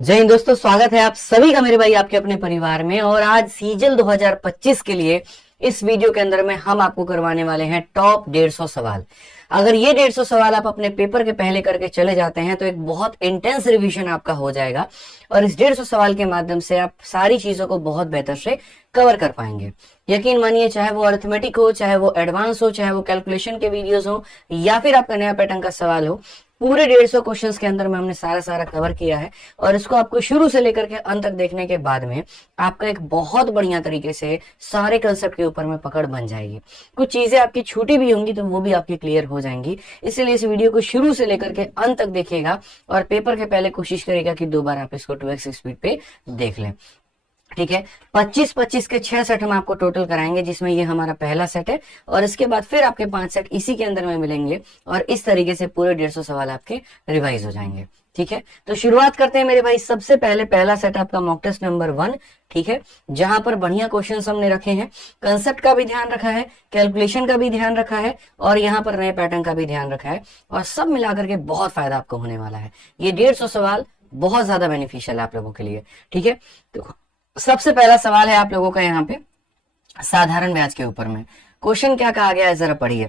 जय हिंद दोस्तों, स्वागत है आप सभी का मेरे भाई आपके अपने परिवार में। और आज सीजल 2025 के लिए इस वीडियो के अंदर में हम आपको करवाने वाले हैं टॉप 150 सवाल। अगर ये 150 सवाल आप अपने पेपर के पहले करके चले जाते हैं तो एक बहुत इंटेंस रिवीजन आपका हो जाएगा और इस 150 सवाल के माध्यम से आप सारी चीजों को बहुत बेहतर से कवर कर पाएंगे। यकीन मानिए, चाहे वो अरिथमेटिक हो, चाहे वो एडवांस हो, चाहे वो कैलकुलेशन के वीडियोस हो या फिर आपका नया पैटर्न का सवाल हो, पूरे 150 क्वेश्चंस के अंदर में हमने सारा कवर किया है। और इसको आपको शुरू से लेकर के अंत तक देखने के बाद में आपका एक बहुत बढ़िया तरीके से सारे कंसेप्ट के ऊपर में पकड़ बन जाएगी। कुछ चीजें आपकी छूटी भी होंगी तो वो भी आपकी क्लियर हो जाएंगी। इसलिए इस वीडियो को शुरू से लेकर के अंत तक देखिएगा और पेपर के पहले कोशिश करेगा कि 2 बार आप इसको 2x स्पीड पे देख लें। ठीक है, 25-25 के 6 सेट हम आपको टोटल कराएंगे, जिसमें ये हमारा पहला सेट है और इसके बाद फिर आपके 5 सेट इसी के अंदर में मिलेंगे और इस तरीके से पूरे 150 सवाल आपके रिवाइज हो जाएंगे। ठीक है, तो शुरुआत करते हैं मेरे भाई। सबसे पहले पहला सेट आपका मॉक टेस्ट नंबर 1। ठीक है, जहां पर बढ़िया क्वेश्चंस हमने रखे हैं, कंसेप्ट का भी ध्यान रखा है, कैलकुलेशन का भी ध्यान रखा है और यहाँ पर नए पैटर्न का भी ध्यान रखा है और सब मिलाकर के बहुत फायदा आपको होने वाला है। ये 150 सवाल बहुत ज्यादा बेनिफिशियल है आप लोगों के लिए। ठीक है, तो सबसे पहला सवाल है आप लोगों का यहाँ पे साधारण ब्याज के ऊपर में। क्वेश्चन क्या कहा गया है, जरा पढ़िए।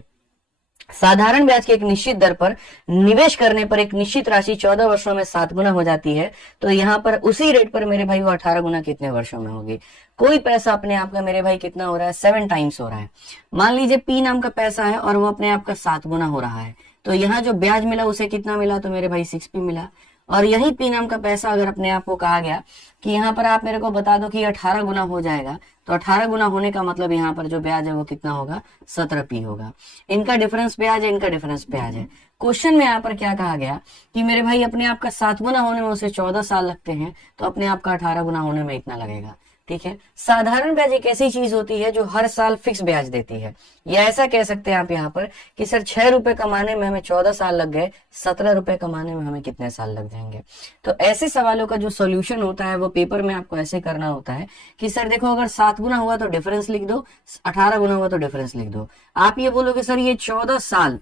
साधारण ब्याज की एक निश्चित दर पर निवेश करने पर एक निश्चित राशि 14 वर्षों में 7 गुना हो जाती है, तो यहाँ पर उसी रेट पर मेरे भाई वो 18 गुना कितने वर्षों में होगी। कोई पैसा अपने आप का मेरे भाई कितना हो रहा है, 7 टाइम्स हो रहा है। मान लीजिए पी नाम का पैसा है और वो अपने आप का 7 गुना हो रहा है, तो यहाँ जो ब्याज मिला उसे कितना मिला, तो मेरे भाई 6p मिला। और यही पी नाम का पैसा अगर अपने आप को कहा गया कि यहाँ पर आप मेरे को बता दो कि 18 गुना हो जाएगा, तो 18 गुना होने का मतलब यहाँ पर जो ब्याज है वो कितना होगा, 17p होगा। इनका डिफरेंस ब्याज है, इनका डिफरेंस ब्याज है। क्वेश्चन में यहाँ पर क्या कहा गया कि मेरे भाई अपने आप का 7 गुना होने में उसे 14 साल लगते हैं, तो अपने आप का 18 गुना होने में इतना लगेगा। ठीक है, साधारण ब्याज एक ऐसी चीज होती है जो हर साल फिक्स ब्याज देती है, या ऐसा कह सकते हैं आप यहाँ पर कि सर 6 रुपए कमाने में हमें 14 साल लग गए, 17 रुपए कमाने में हमें कितने साल लग जाएंगे। तो ऐसे सवालों का जो सोल्यूशन होता है वो पेपर में आपको ऐसे करना होता है कि सर देखो, अगर 7 गुना हुआ तो डिफरेंस लिख दो, 18 गुना हुआ तो डिफरेंस लिख दो। आप ये बोलोगे सर ये 14 साल,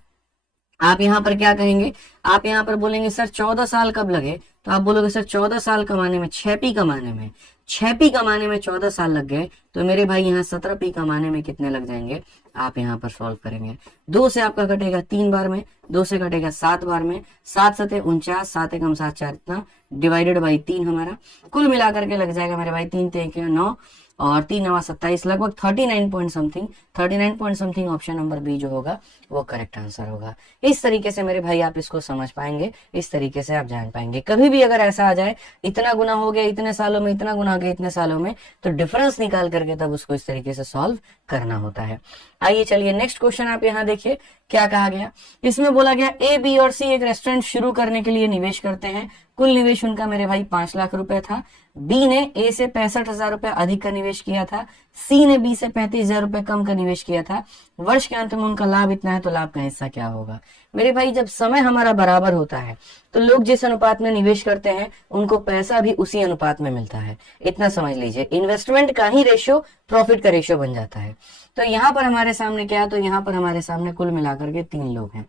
आप यहाँ पर क्या कहेंगे, आप यहाँ पर बोलेंगे सर 14 साल कब लगे, तो आप बोलोगे सर 14 साल कमाने में 6p कमाने में 14 साल लग गए, तो मेरे भाई यहाँ 17p कमाने में कितने लग जाएंगे। आप यहाँ पर सॉल्व करेंगे। 2 से आपका कटेगा 3 बार में, 2 से कटेगा 7 बार में, 7 सते 49, 7 एकम 7 4 इतना डिवाइडेड बाई 3 हमारा कुल मिलाकर के लग जाएगा मेरे भाई 3 3 9 और 3 9 27, लगभग 39 point something option number b जो होगा वो करेक्ट आंसर होगा। इस तरीके से मेरे भाई आप इसको समझ पाएंगे, इस तरीके से आप जान पाएंगे। कभी भी अगर ऐसा आ जाए इतना गुना हो गया इतने सालों में, इतना गुना हो गया इतने सालों में, तो डिफरेंस निकाल करके तब उसको इस तरीके से सॉल्व करना होता है। आइए चलिए नेक्स्ट क्वेश्चन आप यहाँ देखिए क्या कहा गया। इसमें बोला गया ए, बी और सी एक रेस्टोरेंट शुरू करने के लिए निवेश करते हैं। कुल निवेश उनका मेरे भाई 5 लाख रुपए था। बी ने ए से 65,000 रुपए अधिक का निवेश किया था, सी ने बी से 35,000 रुपए कम का निवेश किया था। वर्ष के अंत में उनका लाभ इतना है, तो लाभ का हिस्सा क्या होगा। मेरे भाई जब समय हमारा बराबर होता है तो लोग जिस अनुपात में निवेश करते हैं उनको पैसा भी उसी अनुपात में मिलता है। इतना समझ लीजिए, इन्वेस्टमेंट का ही रेशियो प्रॉफिट का रेशियो बन जाता है। तो यहाँ पर हमारे सामने क्या है, तो यहाँ पर हमारे सामने कुल मिलाकर के 3 लोग हैं,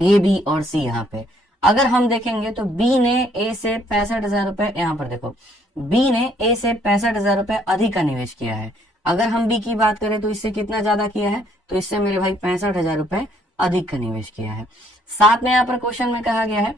ए, बी और सी। यहाँ पे अगर हम देखेंगे तो बी ने ए से 65,000 रुपए, यहाँ पर देखो बी ने ए से 65,000 रुपए अधिक का निवेश किया है। अगर हम बी की बात करें तो इससे कितना ज्यादा किया है, तो इससे मेरे भाई 65,000 रुपए अधिक का निवेश किया है। साथ में यहाँ पर क्वेश्चन में कहा गया है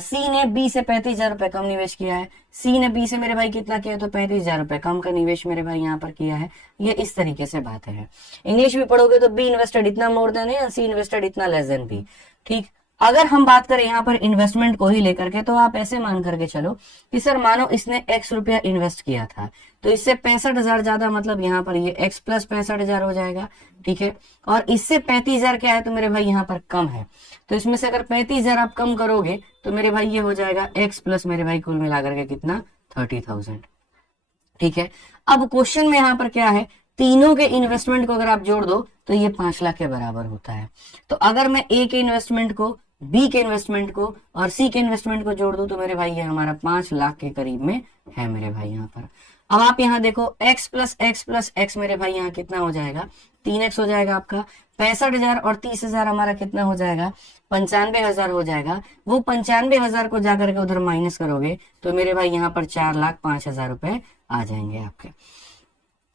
सी ने बी से 35,000 रुपए कम निवेश किया है। सी ने बी से मेरे भाई कितना किया, तो 35,000 रुपए कम का निवेश मेरे भाई यहाँ पर किया है। ये इस तरीके से बातें हैं। इंग्लिश भी पढ़ोगे तो बी इन्वेस्टेड इतना मोर देन ए, सी इन्वेस्टेड इतना लेस देन बी। ठीक, अगर हम बात करें यहाँ पर इन्वेस्टमेंट को ही लेकर के, तो आप ऐसे मान करके चलो कि सर मानो इसने x रुपया इन्वेस्ट किया था, तो इससे 65,000 ज्यादा, मतलब यहाँ पर ये x प्लस 65,000 हो जाएगा। ठीक है, और इससे 35,000 क्या है, तो मेरे भाई यहाँ पर कम है, तो इसमें से अगर 35,000 आप कम करोगे तो मेरे भाई ये हो जाएगा x प्लस मेरे भाई कुल मिलाकर के कितना, 30,000। ठीक है, अब क्वेश्चन में यहाँ पर क्या है, तीनों के इन्वेस्टमेंट को अगर आप जोड़ दो तो ये 5 लाख के बराबर होता है। तो अगर मैं ए के इन्वेस्टमेंट को, बी के इन्वेस्टमेंट को और सी के इन्वेस्टमेंट को जोड़ दूं तो मेरे भाई ये हमारा 5 लाख के करीब में है मेरे भाई यहाँ पर। अब आप यहाँ देखो x प्लस एक्स मेरे भाई यहाँ कितना हो जाएगा, 3x हो जाएगा आपका। 65,000 और 30,000 हमारा कितना हो जाएगा, 95,000 हो जाएगा। वो 95,000 को जाकर के उधर माइनस करोगे तो मेरे भाई यहाँ पर 4,05,000 रुपए आ जाएंगे आपके।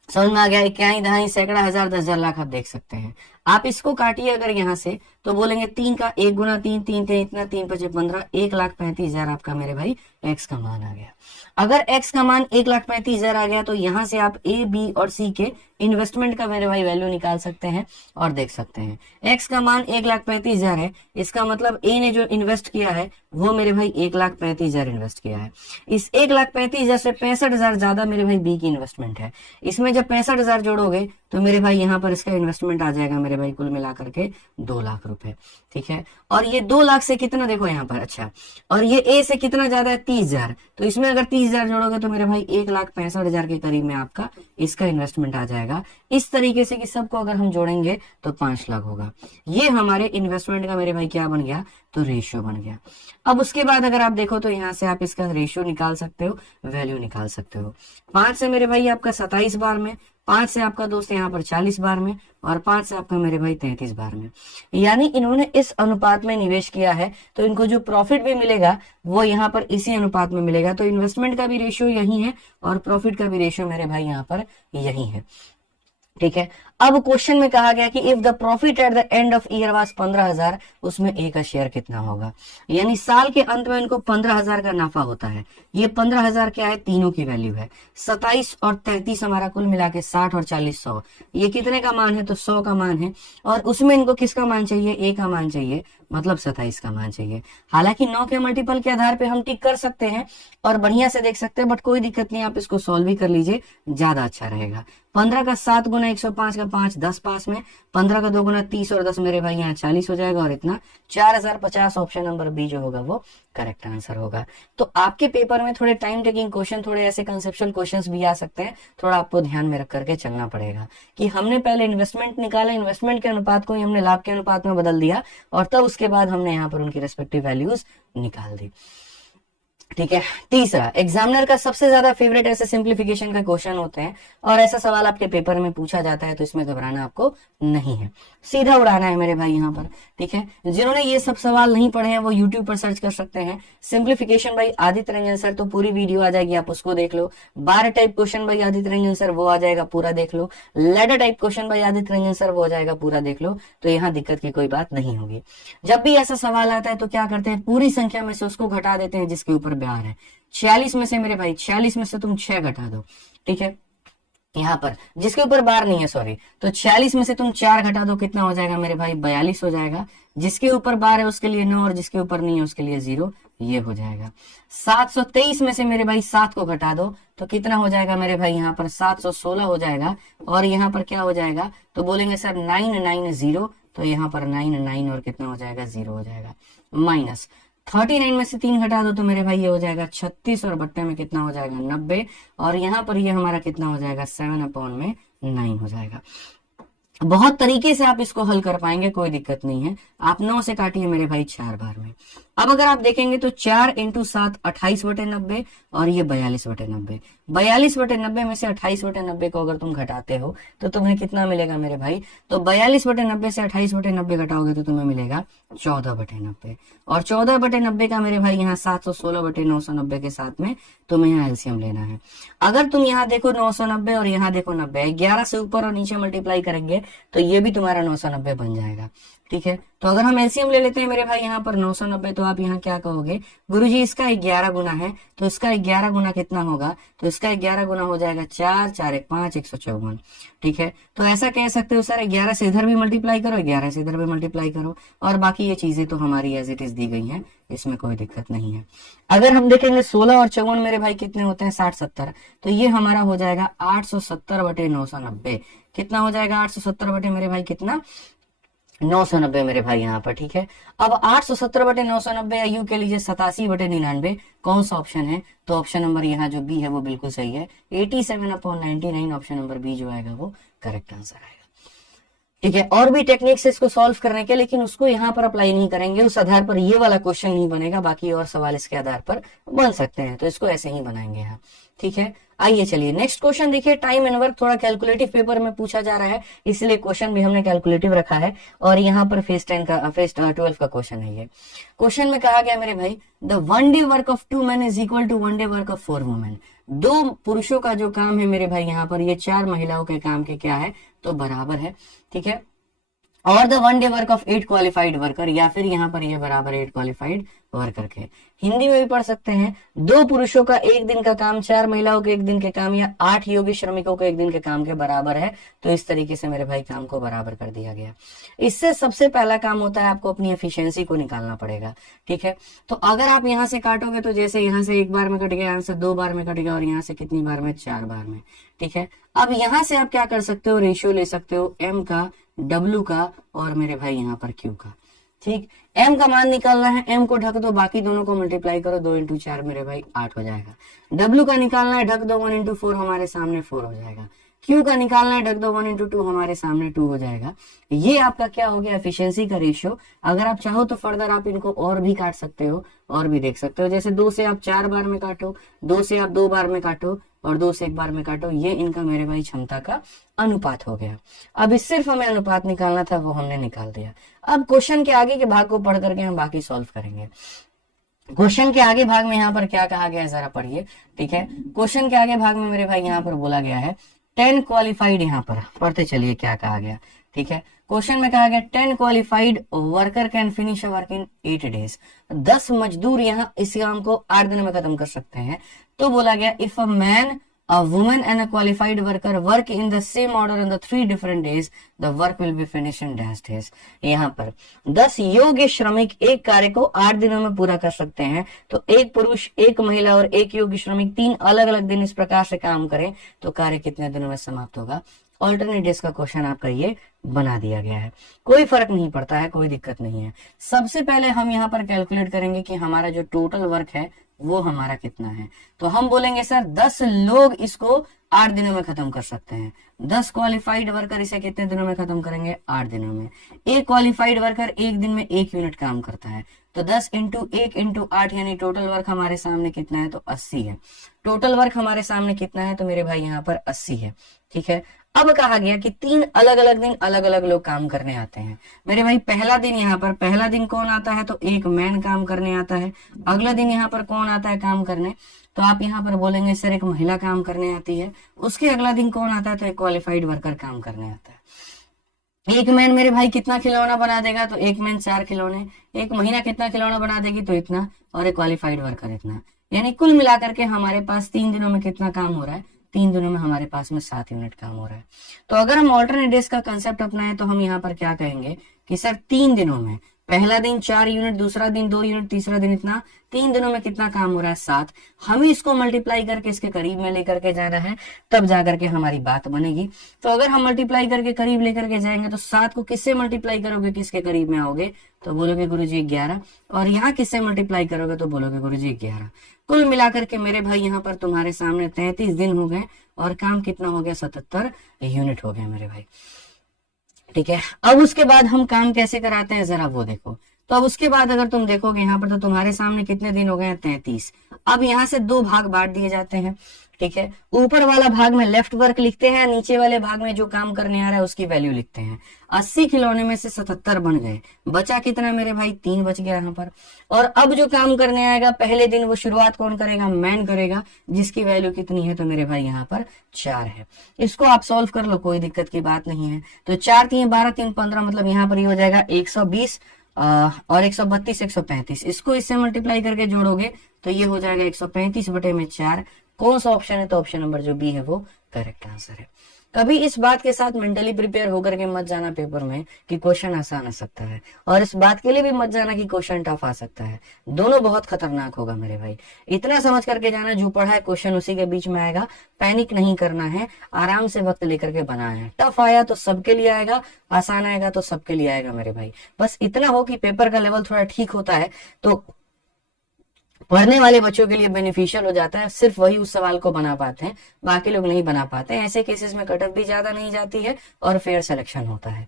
समझ में आ गया? इकाई, दहाई, सैकड़ा, हजार, 10,000, लाख आप देख सकते हैं। आप इसको काटिए अगर यहाँ से तो बोलेंगे 3 का 1 गुना 3, 3 3 इतना, 3 5 15, 1,35,000 आपका मेरे भाई एक्स का मान आ गया। अगर एक्स का मान 1,35,000 आ गया तो यहाँ से आप ए, बी और सी के इन्वेस्टमेंट का मेरे भाई वैल्यू निकाल सकते हैं और देख सकते हैं। एक्स का मान 1,35,000 है, इसका मतलब ए ने जो इन्वेस्ट किया है वो मेरे भाई 1,35,000 इन्वेस्ट किया है। इस 1,35,000 से 65,000 ज्यादा मेरे भाई बी की इन्वेस्टमेंट है। इसमें जब 65,000 जोड़ोगे तो मेरे भाई यहाँ पर इसका इन्वेस्टमेंट आ जाएगा मेरे भाई कुल मिलाकर के 2 लाख रुपए, ठीक है। और ये 2 लाख से कितना देखो यहाँ पर, अच्छा, और ये ए से कितना ज्यादा है, 30,000, तो इसमें अगर 30,000 जोड़ोगे तो मेरे भाई 1,65,000 के करीब में आपका इसका इन्वेस्टमेंट आ जाएगा। इस तरीके से कि सबको अगर हम जोड़ेंगे तो 5 लाख होगा। ये हमारे इन्वेस्टमेंट का मेरे भाई क्या बन गया, तो रेशियो बन गया। अब उसके बाद अगर आप देखो तो यहाँ से आप इसका रेशियो निकाल सकते हो, वैल्यू निकाल सकते हो। 5 से मेरे भाई आपका 27 बार में, 5 से आपका दोस्त यहाँ पर 40 बार में, और 5 से आपका मेरे भाई 33 बार में। यानी इन्होंने इस अनुपात में निवेश किया है तो इनको जो प्रॉफिट भी मिलेगा वो यहाँ पर इसी अनुपात में मिलेगा। तो इन्वेस्टमेंट का भी रेशियो यही है और प्रॉफिट का भी रेशियो मेरे भाई यहाँ पर यही है, ठीक है। अब क्वेश्चन में कहा गया कि if the profit at the end of year was 15,000, उसमें ए का शेयर कितना होगा। यानी साल के अंत में इनको 15,000 का नाफा होता है। ये 15,000 क्या है, तीनों की वैल्यू है। 27 और 33 हमारा कुल मिला के 60 और 40 100, ये कितने का मान है, तो 100 का मान है। और उसमें इनको किसका मान चाहिए, ए का मान चाहिए, मतलब 27 का मान चाहिए। हालांकि 9 के मल्टीपल के आधार पे हम टिक कर सकते हैं और बढ़िया से देख सकते हैं, बट कोई दिक्कत नहीं, आप इसको सॉल्व भी कर लीजिए, ज्यादा अच्छा रहेगा। 15 का 7 गुना 105 का 5, 10 पास में। 15 का 2 गुना 30 और 10 मेरे भाई यहाँ 40 हो जाएगा, और इतना 4,050। ऑप्शन नंबर बी जो होगा वो करेक्ट आंसर होगा। तो आपके पेपर में थोड़े टाइम टेकिंग क्वेश्चन, थोड़े ऐसे कंसेप्चुअल क्वेश्चंस भी आ सकते हैं। थोड़ा आपको ध्यान में रख करके चलना पड़ेगा कि हमने पहले इन्वेस्टमेंट निकाला, इन्वेस्टमेंट के अनुपात को ही हमने लाभ के अनुपात में बदल दिया, और तब उसके बाद हमने यहाँ पर उनकी रेस्पेक्टिव वैल्यूज निकाल दी, ठीक है। तीसरा, एग्जामिनर का सबसे ज्यादा फेवरेट ऐसे सिंप्लीफिकेशन का क्वेश्चन होते हैं और ऐसा सवाल आपके पेपर में पूछा जाता है, तो इसमें घबराना आपको नहीं है, सीधा उड़ाना है मेरे भाई यहाँ पर, ठीक है। जिन्होंने ये सब सवाल नहीं पढ़े हैं वो यूट्यूब पर सर्च कर सकते हैं, simplification by Aditya Ranjan sir, तो पूरी वीडियो आ जाएगी, आप उसको देख लो। 12 type question by Aditya Ranjan sir, वो आ जाएगा, पूरा देख लो। Ladder type question by Aditya Ranjan sir, वो आ जाएगा, पूरा देख लो। तो यहाँ दिक्कत की कोई बात नहीं होगी। जब भी ऐसा सवाल आता है तो क्या करते हैं, पूरी संख्या में से उसको घटा देते हैं जिसके ऊपर ब्याह है। 46 में से मेरे भाई 46 में से तुम 6 घटा दो, ठीक है। यहाँ पर जिसके ऊपर बार नहीं है, सॉरी, तो 46 में से तुम 4 घटा दो, कितना हो जाएगा मेरे भाई, 42 हो जाएगा। जिसके ऊपर बार है उसके लिए 9 और जिसके ऊपर नहीं है उसके लिए 0, ये हो जाएगा। 723 में से मेरे भाई 7 को घटा दो तो कितना हो जाएगा मेरे भाई, यहाँ पर 716 हो जाएगा। और यहाँ पर क्या हो जाएगा, तो बोलेंगे सर 990, तो यहाँ पर 9 और कितना हो जाएगा, 0 हो जाएगा। माइनस 39 में से 3 घटा दो तो मेरे भाई ये हो जाएगा 36, और बट्टे में कितना हो जाएगा, 90, और यहाँ पर ये हमारा कितना हो जाएगा, 7/9 हो जाएगा। बहुत तरीके से आप इसको हल कर पाएंगे, कोई दिक्कत नहीं है। आप 9 से काटिए मेरे भाई 4 बार में। अब अगर आप देखेंगे तो 4 × 7 28/90, और ये 42/90। 42/90 में से 28/90 को अगर तुम घटाते हो तो तुम्हें कितना मिलेगा मेरे भाई, तो 42/90 से 28/90 घटाओगे तो तुम्हें मिलेगा 14/90, और 14/90 का मेरे भाई यहाँ 716/990 के साथ में तुम्हें यहाँ एलसीएम लेना है। अगर तुम यहाँ देखो 990 और यहाँ देखो 90, 11 से ऊपर और नीचे मल्टीप्लाई करेंगे तो ये भी तुम्हारा 990 बन जाएगा, ठीक है। तो अगर हम एलसीएम ले लेते हैं मेरे भाई यहाँ पर 990, तो आप यहाँ क्या कहोगे, गुरुजी इसका 11 गुना है, तो इसका 11 गुना कितना होगा, तो इसका 11 गुना हो जाएगा 4, 4 1 5, 154, ठीक है। तो ऐसा कह सकते हो सर 11 से इधर भी मल्टीप्लाई करो, 11 से इधर भी मल्टीप्लाई करो, और बाकी ये चीजें तो हमारी एज इट इज दी गई हैं, इसमें कोई दिक्कत नहीं है। अगर हम देखेंगे 16 और 54 मेरे भाई कितने होते हैं, 60 70, तो ये हमारा हो जाएगा 870/990। कितना हो जाएगा, 870 मेरे भाई कितना, 990 मेरे भाई यहाँ पर, ठीक है। अब 870/990 या यूं कह लीजिए 87/99, कौन सा ऑप्शन है, तो ऑप्शन नंबर यहाँ जो बी है वो बिल्कुल सही है, 87/99। ऑप्शन नंबर बी जो आएगा वो करेक्ट आंसर आएगा, ठीक है। और भी टेक्निक्स इसको सॉल्व करने के, लेकिन उसको यहाँ पर अप्लाई नहीं करेंगे, उस आधार पर ये वाला क्वेश्चन नहीं बनेगा, बाकी और सवाल इसके आधार पर बन सकते हैं, तो इसको ऐसे ही बनाएंगे यहाँ, ठीक है। आइए चलिए नेक्स्ट क्वेश्चन देखिए। टाइम एंड वर्क थोड़ा कैलकुलेटिव पेपर में पूछा जा रहा है, इसलिए क्वेश्चन भी हमने कैलकुलेटिव रखा है। और यहाँ पर फेज 12 का क्वेश्चन है। ये क्वेश्चन में कहा गया मेरे भाई, the one day work of 2 men is equal to one day work of 4 women। 2 पुरुषों का जो काम है मेरे भाई यहाँ पर, ये 4 महिलाओं के काम के क्या है, तो बराबर है। ठीक है, और the one day work of 8 qualified worker, या फिर यहाँ पर ये बराबर 8 क्वालिफाइड वर्कर के। हिंदी में भी पढ़ सकते हैं, 2 पुरुषों का एक दिन का काम 4 महिलाओं के एक दिन के काम या 8 योगी श्रमिकों के एक दिन के काम के बराबर है। तो इस तरीके से मेरे भाई काम को बराबर कर दिया गया। इससे सबसे पहला काम होता है आपको अपनी एफिशिएंसी को निकालना पड़ेगा। ठीक है, तो अगर आप यहाँ से काटोगे तो जैसे यहाँ से 1 बार में कट गया, यहाँ से 2 बार में कट गया, और यहाँ से कितनी बार में, 4 बार में। ठीक है, अब यहाँ से आप क्या कर सकते हो, रेशियो ले सकते हो M का, W का, और मेरे भाई यहाँ पर Q का। ठीक, M का मान निकालना है, M को ढक दो, बाकी दोनों को मल्टीप्लाई करो, 2 × 4 मेरे भाई 8 हो जाएगा। W का निकालना है, ढक दो, 1 × 4 हमारे सामने 4 हो जाएगा। Q का निकालना है, ढक दो, 1 × 2 हमारे सामने 2 हो जाएगा। ये आपका क्या हो गया, एफिशिएंसी का रेशियो। अगर आप चाहो तो फर्दर आप इनको और भी काट सकते हो और भी देख सकते हो। जैसे 2 से आप 4 बार में काटो, 2 से आप 2 बार में काटो, और 2 से 1 बार में काटो। ये इनका मेरे भाई क्षमता का अनुपात हो गया। अब इस सिर्फ हमें अनुपात निकालना था, वो हमने निकाल दिया। अब क्वेश्चन के आगे के भाग को पढ़ करके हम बाकी सॉल्व करेंगे। क्वेश्चन के आगे भाग में यहाँ पर क्या कहा गया है, जरा पढ़िए। ठीक है, क्वेश्चन के आगे भाग में मेरे भाई यहाँ पर बोला गया है 10 क्वालिफाइड, यहाँ पर पढ़ते चलिए क्या कहा गया। ठीक है, क्वेश्चन में कहा गया 10 qualified worker can finish a work in 8 days। 10 मजदूर यहाँ इस काम को 8 दिन में खत्म कर सकते हैं। तो बोला गया if a man, a woman and a qualified worker work in the same order on the 3 different days, the work will be finished in dash days। यहाँ पर 10 योग्य श्रमिक एक कार्य को 8 दिनों में पूरा कर सकते हैं। तो एक पुरुष, एक महिला और एक योग्य श्रमिक 3 अलग अलग दिन इस प्रकार से काम करें तो कार्य कितने दिनों में समाप्त होगा। ऑल्टरनेट डेज का क्वेश्चन आपका ये बना दिया गया है। कोई फर्क नहीं पड़ता है, कोई दिक्कत नहीं है। सबसे पहले हम यहाँ पर कैलकुलेट करेंगे कि हमारा जो टोटल वर्क है वो हमारा कितना है। तो हम बोलेंगे सर 10 लोग इसको 8 दिनों में खत्म कर सकते हैं। 10 क्वालिफाइड वर्कर इसे कितने दिनों में खत्म करेंगे, 8 दिनों में। एक क्वालिफाइड वर्कर एक दिन में 1 यूनिट काम करता है। तो 10 × 1 × 8 यानी टोटल वर्क हमारे सामने कितना है, तो 80 है। टोटल वर्क हमारे सामने कितना है, तो मेरे भाई यहाँ पर 80 है। ठीक है, अब कहा गया कि 3 अलग अलग दिन अलग अलग लोग काम करने आते हैं। मेरे भाई पहला दिन यहाँ पर, पहला दिन कौन आता है, तो एक मैन काम करने आता है। अगला दिन यहाँ पर कौन आता है काम करने, तो आप यहाँ पर बोलेंगे सर एक महिला काम करने आती है। उसके अगला दिन कौन आता है, तो एक क्वालिफाइड वर्कर काम करने आता है। एक मैन मेरे भाई कितना खिलौना बना देगा, तो एक मैन 4 खिलौने। एक महिला कितना खिलौना बना देगी, तो इतना, और एक क्वालिफाइड वर्कर इतना। यानी कुल मिलाकर के हमारे पास 3 दिनों में कितना काम हो रहा है, 3 दिनों में हमारे पास में 7 यूनिट काम हो रहा है। तो अगर हम ऑल्टरनेट डेज का कंसेप्ट अपनाएं तो हम यहाँ पर क्या कहेंगे कि सर 3 दिनों में, पहला दिन 4 यूनिट, दूसरा दिन 2 यूनिट, तीसरा दिन इतना, 3 दिनों में कितना काम हो रहा है, 7। हमें इसको मल्टीप्लाई करके इसके करीब में लेकर के जाना है, तब जाकर के हमारी बात बनेगी। तो अगर हम मल्टीप्लाई करके करीब लेकर के जाएंगे तो 7 को किससे मल्टीप्लाई करोगे, किसके करीब में आओगे, तो बोलोगे गुरुजी 11। और यहाँ किससे मल्टीप्लाई करोगे, तो बोलोगे गुरुजी 11। कुल मिलाकर के मेरे भाई यहाँ पर तुम्हारे सामने 33 दिन हो गए और काम कितना हो गया, 77 यूनिट हो गया मेरे भाई। ठीक है, अब उसके बाद हम काम कैसे कराते हैं जरा वो देखो। तो अब उसके बाद अगर तुम देखोगे यहाँ पर तो तुम्हारे सामने कितने दिन हो गए, 33। अब यहाँ से 2 भाग बांट दिए जाते हैं। ठीक है, ऊपर वाला भाग में लेफ्ट वर्क लिखते हैं, नीचे वाले भाग में जो काम करने आ रहा है उसकी वैल्यू लिखते हैं। 80 खिलौने में से 77 बन गए, बचा कितना मेरे भाई, 3 बच गया यहाँ पर। और अब जो काम करने आएगा पहले दिन, वो शुरुआत कौन करेगा, मैन करेगा, जिसकी वैल्यू कितनी है, तो मेरे भाई यहाँ पर 4 है। इसको आप सॉल्व कर लो, कोई दिक्कत की बात नहीं है। तो 4 × 3 = 12, 3 × 15, मतलब यहाँ पर ये हो जाएगा 120 और 132 135। इसको इससे मल्टीप्लाई करके जोड़ोगे तो ये हो जाएगा 135/4। कौन सा ऑप्शन है, तो ऑप्शन नंबर जो बी है वो करेक्ट आंसर है। कभी इस बात के साथ मेंटली प्रिपेयर होकर के मत जाना पेपर में कि क्वेश्चन आसान आ सकता है, और इस बात के लिए भी मत जाना कि क्वेश्चन टफ आ सकता है। दोनों बहुत खतरनाक होगा मेरे भाई। इतना समझ करके जाना, जो पढ़ा है क्वेश्चन उसी के बीच में आएगा। पैनिक नहीं करना है, आराम से वक्त लेकर के बनाना है। टफ आया तो सबके लिए आएगा, आसान आएगा तो सबके लिए आएगा मेरे भाई। बस इतना हो कि पेपर का लेवल थोड़ा ठीक होता है तो पढ़ने वाले बच्चों के लिए बेनिफिशियल हो जाता है। सिर्फ वही उस सवाल को बना पाते हैं, बाकी लोग नहीं बना पाते हैं। ऐसे केसेस में कट ऑफ भी ज्यादा नहीं जाती है और फेयर सिलेक्शन होता है।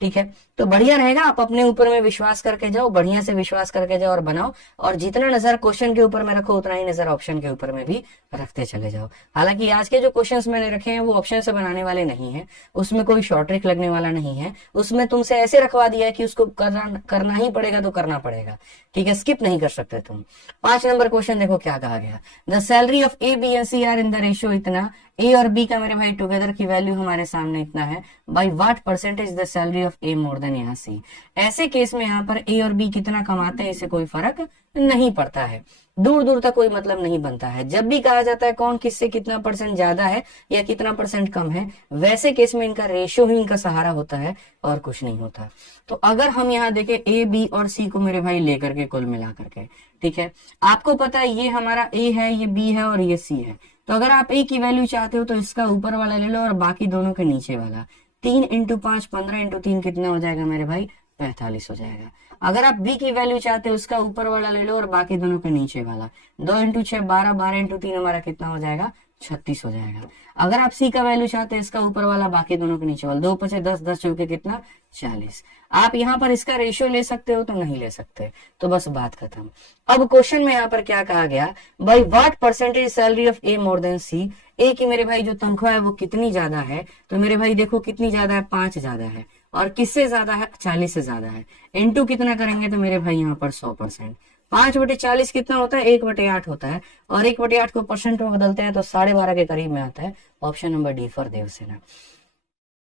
ठीक है, तो बढ़िया रहेगा, आप अपने ऊपर में विश्वास करके जाओ, बढ़िया से विश्वास करके जाओ और बनाओ, और जितना नजर क्वेश्चन के ऊपर में रखो उतना ही नजर ऑप्शन के ऊपर में भी रखते चले जाओ। हालांकि आज के जो क्वेश्चंस मैंने रखे हैं वो ऑप्शन से बनाने वाले नहीं है, उसमें कोई शॉर्ट ट्रिक लगने वाला नहीं है, उसमें तुमसे ऐसे रखवा दिया है कि उसको करना ही पड़ेगा तो करना पड़ेगा, ठीक है, स्किप नहीं कर सकते तुम। 5 नंबर क्वेश्चन देखो क्या कहा गया, the salary of A B and C are in the ratio इतना, ए और बी का मेरे भाई टुगेदर की वैल्यू हमारे सामने इतना है, by what percentage the salary of A more then यहाँ सी। ऐसे केस में यहाँ पर ए और बी कितना कमाते हैं इससे कोई फर्क नहीं पड़ता है, दूर दूर तक कोई मतलब नहीं बनता है। जब भी कहा जाता है कौन किससे कितना परसेंट ज्यादा है या कितना परसेंट कम है, वैसे केस में इनका रेशियो ही इनका सहारा होता है और कुछ नहीं होता। तो अगर हम यहाँ देखें ए बी और सी को मेरे भाई लेकर के कुल मिला करके, ठीक है, आपको पता है ये हमारा ए है, ये बी है और ये सी है, तो अगर आप ए की वैल्यू चाहते हो तो इसका ऊपर वाला ले लो और बाकी दोनों के नीचे वाला। 3 × 5 15 × 3 कितना हो जाएगा मेरे भाई, 45 हो जाएगा। अगर आप बी की वैल्यू चाहते हो उसका ऊपर वाला ले लो और बाकी दोनों के नीचे वाला। 2 × 6 12, 12 × 3 हमारा कितना हो जाएगा, 36 हो जाएगा। अगर आप सी का वैल्यू चाहते हैं इसका ऊपर वाला बाकी दोनों के नीचे वाला, 2 × 5 10, 10 चौके कितना 40। आप यहाँ पर इसका रेशियो ले सकते हो तो नहीं ले सकते, तो बस बात खत्म। अब क्वेश्चन में यहाँ पर क्या कहा गया, by what percentage salary of A more than C, A की मेरे भाई जो तनख्वाह है वो कितनी ज्यादा है, तो मेरे भाई देखो कितनी ज्यादा है, 5 ज्यादा है, और किससे ज्यादा है, 40 से ज्यादा है। इनटू कितना करेंगे तो मेरे भाई यहाँ पर 100%, 5/40 कितना होता है, 1/8 होता है, और 1/8 को परसेंट में बदलते हैं तो 12.5 के करीब में आता है। Option number D for Devsena.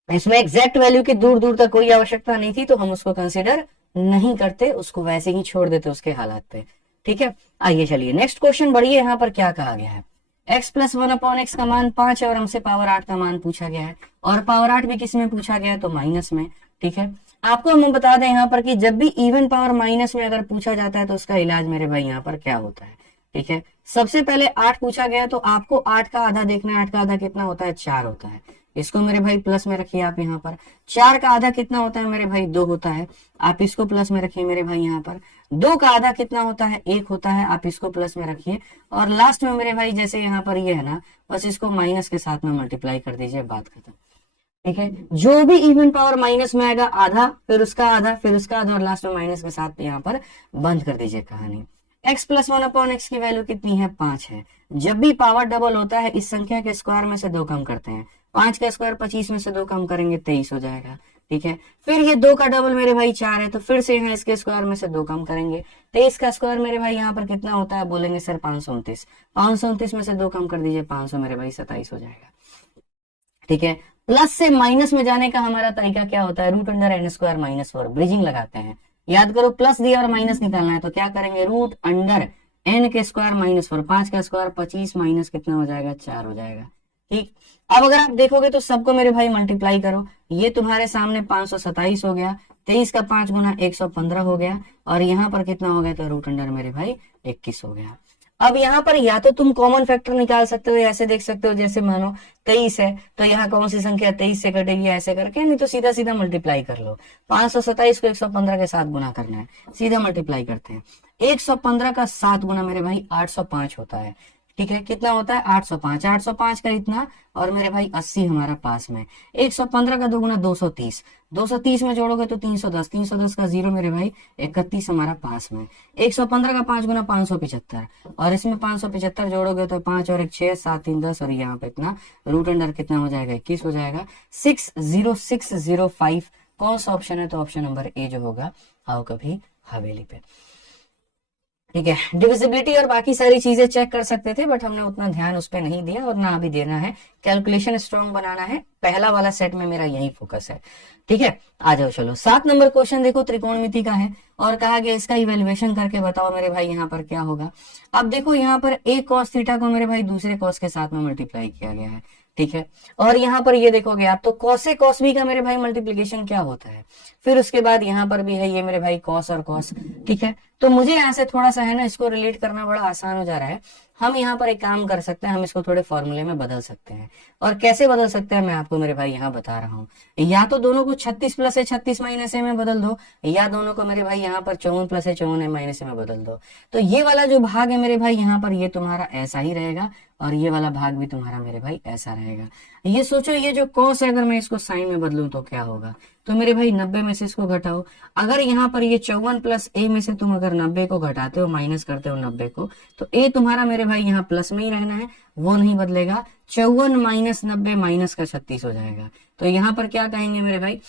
इसमें एग्जैक्ट वैल्यू की दूर दूर तक कोई आवश्यकता नहीं थी, तो हम उसको कंसिडर नहीं करते, उसको वैसे ही छोड़ देते उसके हालात पे, ठीक है। आइए चलिए नेक्स्ट क्वेश्चन बढ़िए, यहाँ पर क्या कहा गया है, x + 1/x का मान 5 है और हमसे पावर 8 का मान पूछा गया है, और पावर 8 भी किस में पूछा गया है, तो माइनस में, ठीक है। आपको हम बता दें यहाँ पर कि जब भी इवन पावर माइनस में अगर पूछा जाता है तो उसका इलाज मेरे भाई यहाँ पर क्या होता है, ठीक है। सबसे पहले 8 पूछा गया तो आपको 8 का आधा देखना है, 8 का आधा कितना होता है, 4 होता है, इसको मेरे भाई प्लस में रखिए आप यहाँ पर। 4 का आधा कितना होता है मेरे भाई, 2 होता है, आप इसको प्लस में रखिए मेरे भाई यहाँ पर। 2 का आधा कितना होता है, 1 होता है, आप इसको प्लस में रखिए, और लास्ट में मेरे भाई जैसे यहाँ पर ये है ना, बस इसको माइनस के साथ में मल्टीप्लाई कर दीजिए, बात खत्म, ठीक है। जो भी इवन पावर माइनस में आएगा आधा, फिर उसका आधा, फिर उसका आधा, और लास्ट में माइनस के साथ यहाँ पर बंद कर दीजिए कहानी। x + 1/x की वैल्यू कितनी है, 5 है। जब भी पावर डबल होता है इस संख्या के स्क्वायर में से 2 कम करते हैं, 5 का स्क्वायर 25 में से 2 कम करेंगे 23 हो जाएगा, ठीक है। फिर ये 2 का डबल मेरे भाई 4 है, तो फिर से यहाँ इसके स्क्वायर में से 2 कम करेंगे, 23 का स्क्वायर मेरे भाई यहाँ पर कितना होता है, बोलेंगे सर 529, 529 में से 2 कम कर दीजिए, 500 मेरे भाई 27 हो जाएगा, ठीक है। प्लस से माइनस में जाने का हमारा तरीका क्या होता है, √n² - 4 ब्रिजिंग लगाते हैं। याद करो प्लस दिया और माइनस निकालना है तो क्या करेंगे, √n² - 4, 5 का स्क्वायर 25 माइनस कितना हो जाएगा, 4 हो जाएगा, ठीक। अब अगर आप देखोगे तो सबको मेरे भाई मल्टीप्लाई करो, ये तुम्हारे सामने 527 हो गया, 23 का 5 गुना 115 हो गया, और यहाँ पर कितना हो गया, तो √अंडर मेरे भाई 21 हो गया। अब यहाँ पर या तो तुम कॉमन फैक्टर निकाल सकते हो, ऐसे देख सकते हो, जैसे मानो 23 है तो यहाँ कौन सी संख्या 23 से कटेगी, ऐसे करके, नहीं तो सीधा सीधा मल्टीप्लाई कर लो। 527 को 115 के साथ गुना करना है, सीधा मल्टीप्लाई करते हैं। 115 का 7 गुना मेरे भाई 805 होता है, ठीक है। कितना होता है, 805, 805 का इतना, और मेरे भाई 80 हमारा पास में। 115 का 2 गुना 230, 230 में जोड़ोगे तो 310, 310 का 0 मेरे भाई 31 हमारा पास में। 115 का 5 गुना 575, और इसमें 575 जोड़ोगे तो 5 और 1 6, 7 3 10, और यहाँ पे इतना √अंडर कितना हो जाएगा, 21 हो जाएगा। 60605 कौन सा ऑप्शन है, तो ऑप्शन नंबर ए जो होगा, आओ कभी हवेली पे, ठीक है। डिविजिबिलिटी और बाकी सारी चीजें चेक कर सकते थे, बट हमने उतना ध्यान उस पर नहीं दिया और ना अभी देना है। कैलकुलेशन स्ट्रॉन्ग बनाना है, पहला वाला सेट में मेरा यही फोकस है, ठीक है। आ जाओ चलो 7 नंबर क्वेश्चन देखो, त्रिकोणमिति का है, और कहा गया इसका इवेल्युएशन करके बताओ मेरे भाई यहाँ पर क्या होगा। अब देखो यहाँ पर एक cos थीटा को मेरे भाई दूसरे cos के साथ में मल्टीप्लाई किया गया है, ठीक है। और यहाँ पर ये देखोगे आप तो cos से cos b का मेरे भाई मल्टीप्लीकेशन क्या होता है, फिर उसके बाद यहाँ पर भी है ये मेरे भाई cos और cos, ठीक है। तो मुझे यहाँ से थोड़ा सा है ना इसको रिलेट करना बड़ा आसान हो जा रहा है। हम यहाँ पर एक काम कर सकते हैं, हम इसको थोड़े फॉर्मूले में बदल सकते हैं, और कैसे बदल सकते हैं मैं आपको मेरे भाई यहाँ बता रहा हूँ। या तो दोनों को 36 + है 36 - a में बदल दो, या दोनों को मेरे भाई यहाँ पर 54 + है 54 - a में बदल दो। तो ये वाला जो भाग है मेरे भाई यहाँ पर ये तुम्हारा ऐसा ही रहेगा, और ये वाला भाग भी तुम्हारा मेरे भाई ऐसा रहेगा। ये सोचो ये जो कॉस है अगर मैं इसको साइन में बदलूं तो क्या होगा, तो मेरे भाई 90 में से इसको घटाओ। अगर यहाँ पर ये 54 प्लस ए में से तुम अगर 90 को घटाते हो, माइनस करते हो 90 को, तो ए तुम्हारा मेरे भाई यहाँ प्लस में ही रहना है, वो नहीं बदलेगा। 54 माइनस 90 माइनस का 36 हो जाएगा। तो यहाँ पर क्या कहेंगे मेरे भाई,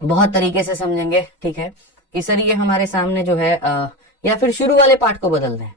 बहुत तरीके से समझेंगे, ठीक है, कि सर ये हमारे सामने जो है या फिर शुरू वाले पार्ट को बदल दें,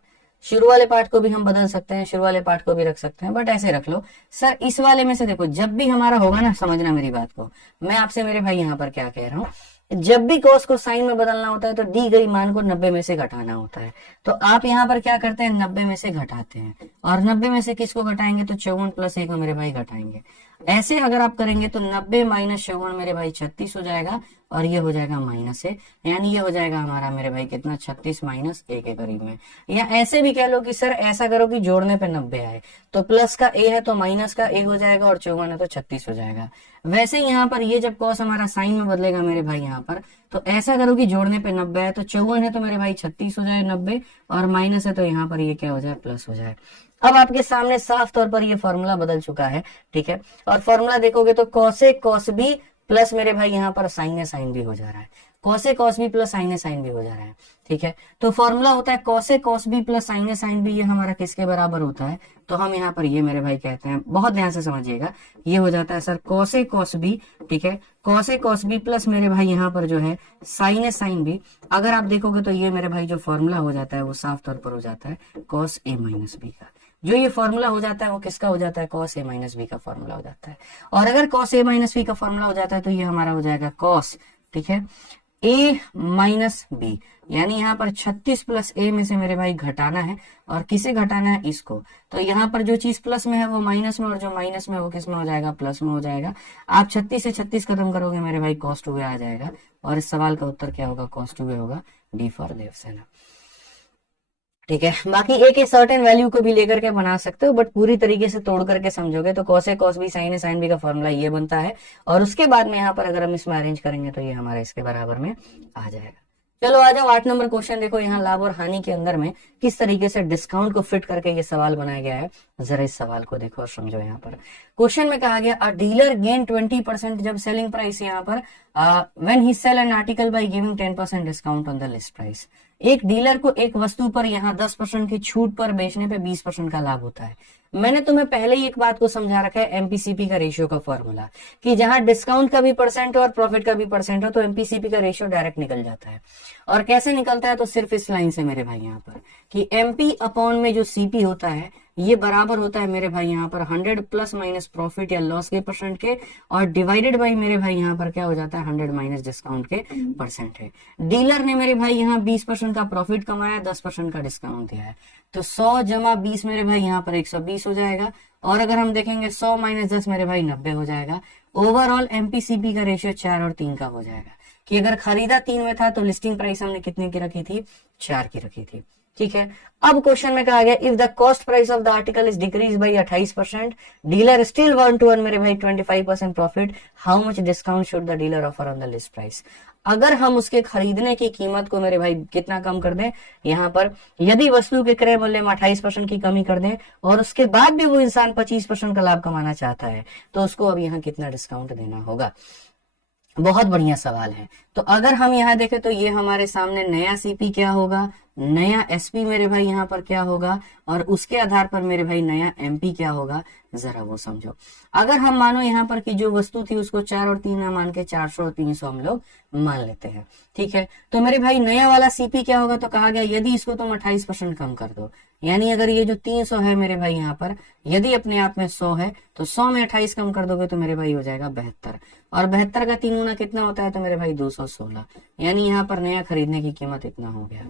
शुरू वाले पार्ट को भी हम बदल सकते हैं, शुरू वाले पार्ट को भी रख सकते हैं, बट ऐसे रख लो सर इस वाले में से। देखो जब भी हमारा होगा ना, समझना मेरी बात को, मैं आपसे मेरे भाई यहाँ पर क्या कह रहा हूँ, जब भी कॉस को साइन में बदलना होता है तो दी गई मान को 90 में से घटाना होता है। तो आप यहाँ पर क्या करते हैं, 90 में से घटाते हैं, और 90 में से किसको घटाएंगे, तो 54 प्लस 1 को मेरे भाई घटाएंगे। ऐसे अगर आप करेंगे तो 90 माइनस 54 मेरे भाई 36 हो जाएगा, और ये हो जाएगा माइनस है, यानी ये हो जाएगा हमारा मेरे भाई कितना, 36 माइनस ए के करीब में। या ऐसे भी कह लो कि सर ऐसा करो कि जोड़ने पे 90 आए, तो प्लस का ए है तो माइनस का ए हो जाएगा, और 54 है तो 36 हो जाएगा। वैसे यहाँ पर ये जब कॉस हमारा साइन में बदलेगा मेरे भाई यहाँ पर, तो ऐसा करो कि जोड़ने पे 90 है तो 54 है तो मेरे भाई 36 हो जाए 90, और माइनस है तो यहाँ पर ये क्या हो जाए, प्लस हो जाए। अब आपके सामने साफ तौर पर ये फॉर्मूला बदल चुका है, ठीक है। और फॉर्मूला देखोगे तो कॉसे कॉस बी प्लस मेरे भाई यहाँ पर साइन साइन भी हो जा रहा है, cos A cos B plus sine sine भी हो जा रहा है, ठीक है। तो फॉर्मूला होता है cos A cos B plus sine sine B, ये हमारा किसके बराबर होता है, तो हम यहाँ पर ये मेरे भाई कहते हैं, बहुत ध्यान से समझिएगा, ये हो जाता है सर कॉसे कॉस बी, ठीक है, कॉसे कॉस बी प्लस मेरे भाई यहाँ पर जो है साइन साइन बी। अगर आप देखोगे तो ये मेरे भाई जो फॉर्मूला हो जाता है वो साफ तौर पर हो जाता है कॉस ए माइनस बी का। जो ये फॉर्मूला हो जाता है वो किसका हो जाता है, कॉस ए माइनस बी का फॉर्मूला हो जाता है। और अगर कॉस ए माइनस बी का फॉर्मूला हो जाता है तो ये हमारा हो जाएगा कॉस, ठीक है, ए माइनस बी, यानी यहाँ पर 36 प्लस ए में से मेरे भाई घटाना है, और किसे घटाना है, इसको। तो यहाँ पर जो चीज प्लस में है वो माइनस में, और जो माइनस में वो किस में हो जाएगा, प्लस में हो जाएगा। आप 36 से 36 खत्म करोगे मेरे भाई cos 2a आ जाएगा, और इस सवाल का उत्तर क्या होगा, cos 2a होगा, डी फॉर देवसेना, ठीक है। बाकी एक सर्टेन वैल्यू को भी लेकर के बना सकते हो, बट पूरी तरीके से तोड़ करके समझोगे तो cos A cos B sign A sine B का फॉर्मूला ये बनता है, और उसके बाद में यहाँ पर अगर हम इसमें अरेंज करेंगे तो ये हमारे इसके बराबर में आ जाएगा। चलो आ जाओ 8 नंबर क्वेश्चन देखो, यहाँ लाभ और हानि के अंदर में किस तरीके से डिस्काउंट को फिट करके ये सवाल बनाया गया है, जरा इस सवाल को देखो और समझो। यहाँ पर क्वेश्चन में कहा गया अ डीलर गेन 20% जब सेलिंग प्राइस यहाँ पर when he sell an article by giving 10% discount on the list price. एक डीलर को एक वस्तु पर यहाँ 10% की छूट पर बेचने पे 20% का लाभ होता है। मैंने तुम्हें पहले ही एक बात को समझा रखा है, एमपीसीपी का रेशियो का फॉर्मूला, कि जहां डिस्काउंट का भी परसेंट है और प्रॉफिट का भी परसेंट है तो एमपीसीपी का रेशियो डायरेक्ट निकल जाता है। और कैसे निकलता है, तो सिर्फ इस लाइन से मेरे भाई यहाँ पर, कि एमपी अपॉन में जो सीपी होता है ये बराबर होता है मेरे भाई यहाँ पर 100 प्लस माइनस प्रॉफिट या लॉस के परसेंट के, और डिवाइडेड बाई मेरे भाई यहाँ पर क्या हो जाता है 100 माइनस डिस्काउंट के परसेंट है। डीलर ने मेरे भाई यहाँ 20% का प्रॉफिट कमाया, 10% का डिस्काउंट दिया है, तो 100 जमा 20 मेरे भाई यहाँ पर 120 हो जाएगा। और अगर हम देखेंगे 100 माइनस 10 मेरे भाई 90 हो जाएगा। ओवरऑल एमपीसीपी का रेशियो 4 और 3 का हो जाएगा, कि अगर खरीदा 3 में था तो लिस्टिंग प्राइस हमने कितने की रखी थी, 4 की रखी थी, ठीक है। अब क्वेश्चन में कहा गया if the cost price of the article is decrease by 28%, dealer still want to earn मेरे भाई 25% profit, how much discount should the dealer offer on the list price. अगर हम उसके खरीदने की कीमत को मेरे भाई कितना कम कर दें, यहाँ पर यदि वस्तु के क्रय मूल्य में 28% की कमी कर दें और उसके बाद भी वो इंसान 25% का लाभ कमाना चाहता है, तो उसको अब यहाँ कितना डिस्काउंट देना होगा। बहुत बढ़िया सवाल है। तो अगर हम यहाँ देखें तो ये हमारे सामने नया सीपी क्या होगा, नया एसपी मेरे भाई यहाँ पर क्या होगा, और उसके आधार पर मेरे भाई नया एमपी क्या होगा, जरा वो समझो। अगर हम मानो यहाँ पर कि जो वस्तु थी उसको 4 और 3 ना मान के 400 और 300 हम लोग मान लेते हैं, ठीक है। तो मेरे भाई नया वाला सीपी क्या होगा, तो कहा गया यदि इसको तुम 28% कम कर दो, यानी अगर ये जो 300 है मेरे भाई यहाँ पर यदि अपने आप में 100 है तो 100 में 28 कम कर दोगे तो मेरे भाई हो जाएगा 72, और 72 का 3 गुना कितना होता है, तो मेरे भाई 216, यानी यहाँ पर नया खरीदने की कीमत इतना हो गया,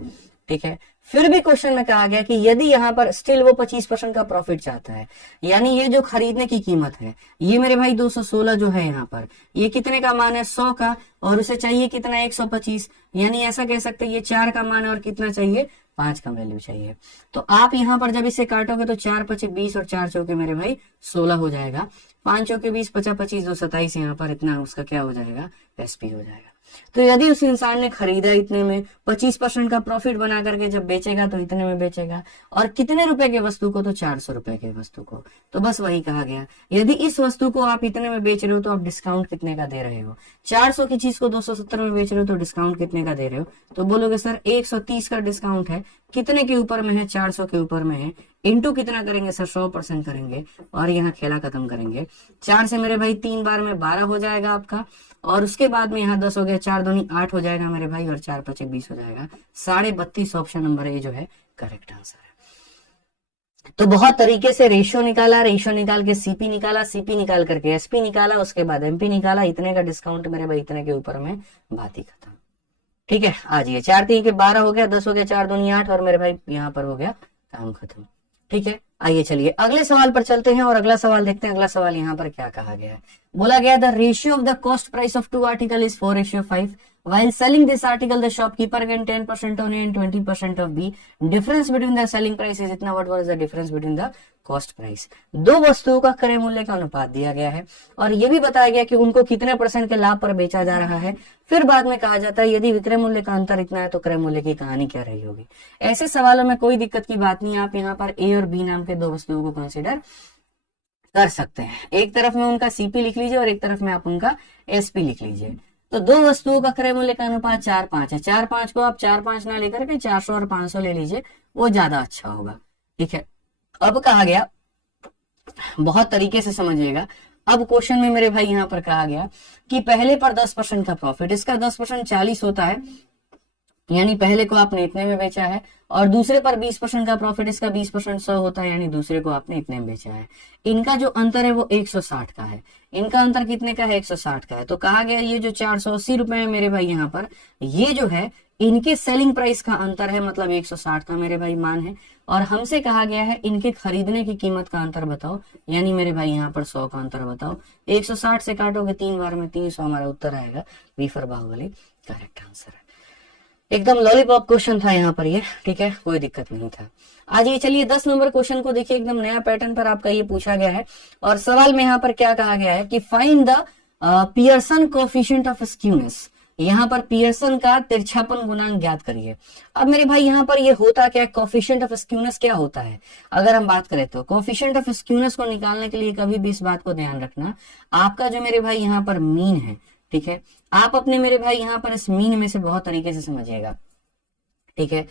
ठीक है। फिर भी क्वेश्चन में कहा गया कि यदि यहाँ पर स्टिल वो 25% का प्रॉफिट चाहता है, यानी ये जो खरीदने की कीमत है ये मेरे भाई 216 जो है यहाँ पर ये कितने का मान है, 100 का, और उसे चाहिए कितना 125, यानी ऐसा कह सकते हैं ये 4 का मान है और कितना चाहिए 5 का वैल्यू चाहिए। तो आप यहाँ पर जब इसे काटोगे तो 4 पचे 20 और 4 चौके मेरे भाई 16 हो जाएगा, 5 चौके 20 50 25 2 27, यहाँ पर इतना उसका क्या हो जाएगा, एसपी हो जाएगा। तो यदि उस इंसान ने खरीदा इतने में, 25% का प्रॉफिट बना करके जब बेचेगा तो इतने में बेचेगा। और कितने रुपए के वस्तु को, तो 400 रुपए के वस्तु को। तो बस वही कहा गया, यदि इस वस्तु को आप इतने में बेच रहे हो तो आप डिस्काउंट कितने का दे रहे हो। 400 की चीज को 270 में बेच रहे हो तो डिस्काउंट कितने का दे रहे हो। तो बोलोगे सर 130 का डिस्काउंट है, कितने के ऊपर में है, 400 के ऊपर में है, इंटू कितना करेंगे सर, 100% करेंगे और यहाँ खेला खत्म करेंगे। 4 से मेरे भाई 3 बार में 12 हो जाएगा आपका, और उसके बाद में यहाँ 10 हो गया, 4 दूनी 8 हो जाएगा मेरे भाई, और 4 पचे 20 हो जाएगा। 32.5 ऑप्शन नंबर ए जो है करेक्ट आंसर है। तो बहुत तरीके से रेशियो निकाला, रेशियो निकाल के सीपी निकाला, सीपी निकाल करके एसपी निकाला, उसके बाद एमपी निकाला, इतने का डिस्काउंट मेरे भाई इतने के ऊपर में, बात ही खत्म। ठीक है, आ जाइए, 4 3 के 12 हो गया, 10 हो गया, 4 दूनी 8 और मेरे भाई यहाँ पर हो गया काम खत्म। ठीक है, आइए चलिए अगले सवाल पर चलते हैं और अगला सवाल देखते हैं। अगला सवाल यहाँ पर क्या कहा गया है, बोला गया the ratio of the cost price of 2 article is 4:5। While selling this article, the shopkeeper gained 10% on A and 20% of B. Difference between the selling price is इतना, what was the difference between the cost price? दो वस्तुओं का क्रय मूल्य का अनुपात दिया गया है और ये भी बताया गया कि उनको कितने % के लाभ पर बेचा जा रहा है। फिर बाद में कहा जाता है यदि विक्रय मूल्य का अंतर इतना है तो क्रय मूल्य की कहानी क्या रही होगी। ऐसे सवालों में कोई दिक्कत की बात नहीं, आप यहाँ पर ए और बी नाम के दो वस्तुओं को कंसिडर कर सकते हैं। एक तरफ में उनका सीपी लिख लीजिए और एक तरफ में आप उनका एसपी लिख लीजिए। तो दो वस्तुओं का क्रय मूल्य का अनुपात 4:5 है। 4:5 को आप 4:5 ना लेकर के 400 और 500 ले लीजिए, वो ज्यादा अच्छा होगा। ठीक है, अब कहा गया, बहुत तरीके से समझिएगा। अब क्वेश्चन में मेरे भाई यहाँ पर कहा गया कि पहले पर 10% का प्रॉफिट, इसका 10% 40 होता है, यानी पहले को आपने इतने में बेचा है, और दूसरे पर 20% का प्रॉफिट, इसका 20% 100 होता है, यानी दूसरे को आपने इतने में बेचा है। इनका जो अंतर है वो 160 का है। इनका अंतर कितने का है, 160 का है। तो कहा गया ये जो 480 रुपए है मेरे भाई यहाँ पर, ये जो है इनके सेलिंग प्राइस का अंतर है, मतलब 160 का मेरे भाई मान है। और हमसे कहा गया है इनके खरीदने की कीमत का अंतर बताओ, यानी मेरे भाई यहाँ पर 100 का अंतर बताओ। 160 से काटोगे 3 बार में 300, हमारा उत्तर आएगा B for Baahubali, correct answer है। एकदम लॉलीपॉप क्वेश्चन था यहाँ पर ये। ठीक है, कोई दिक्कत नहीं था। आज ये चलिए 10 नंबर क्वेश्चन को देखिए, एकदम नया पैटर्न पर आपका ये पूछा गया है। और सवाल में यहाँ पर क्या कहा गया है कि find the Pearson coefficient of skewness. यहाँ पर पियर्सन का तिरछापन गुणांक ज्ञात करिए। अब मेरे भाई यहाँ पर ये होता क्या है, कोएफिशिएंट ऑफ स्क्यूनेस क्या होता है। अगर हम बात करें तो कोएफिशिएंट ऑफ स्क्यूनेस को निकालने के लिए कभी भी इस बात को ध्यान रखना, आपका जो मेरे भाई यहाँ पर मीन है, ठीक है, आप अपने मेरे भाई यहाँ पर इस मीन में से बहुत तरीके से समझिएगा। ठीक है,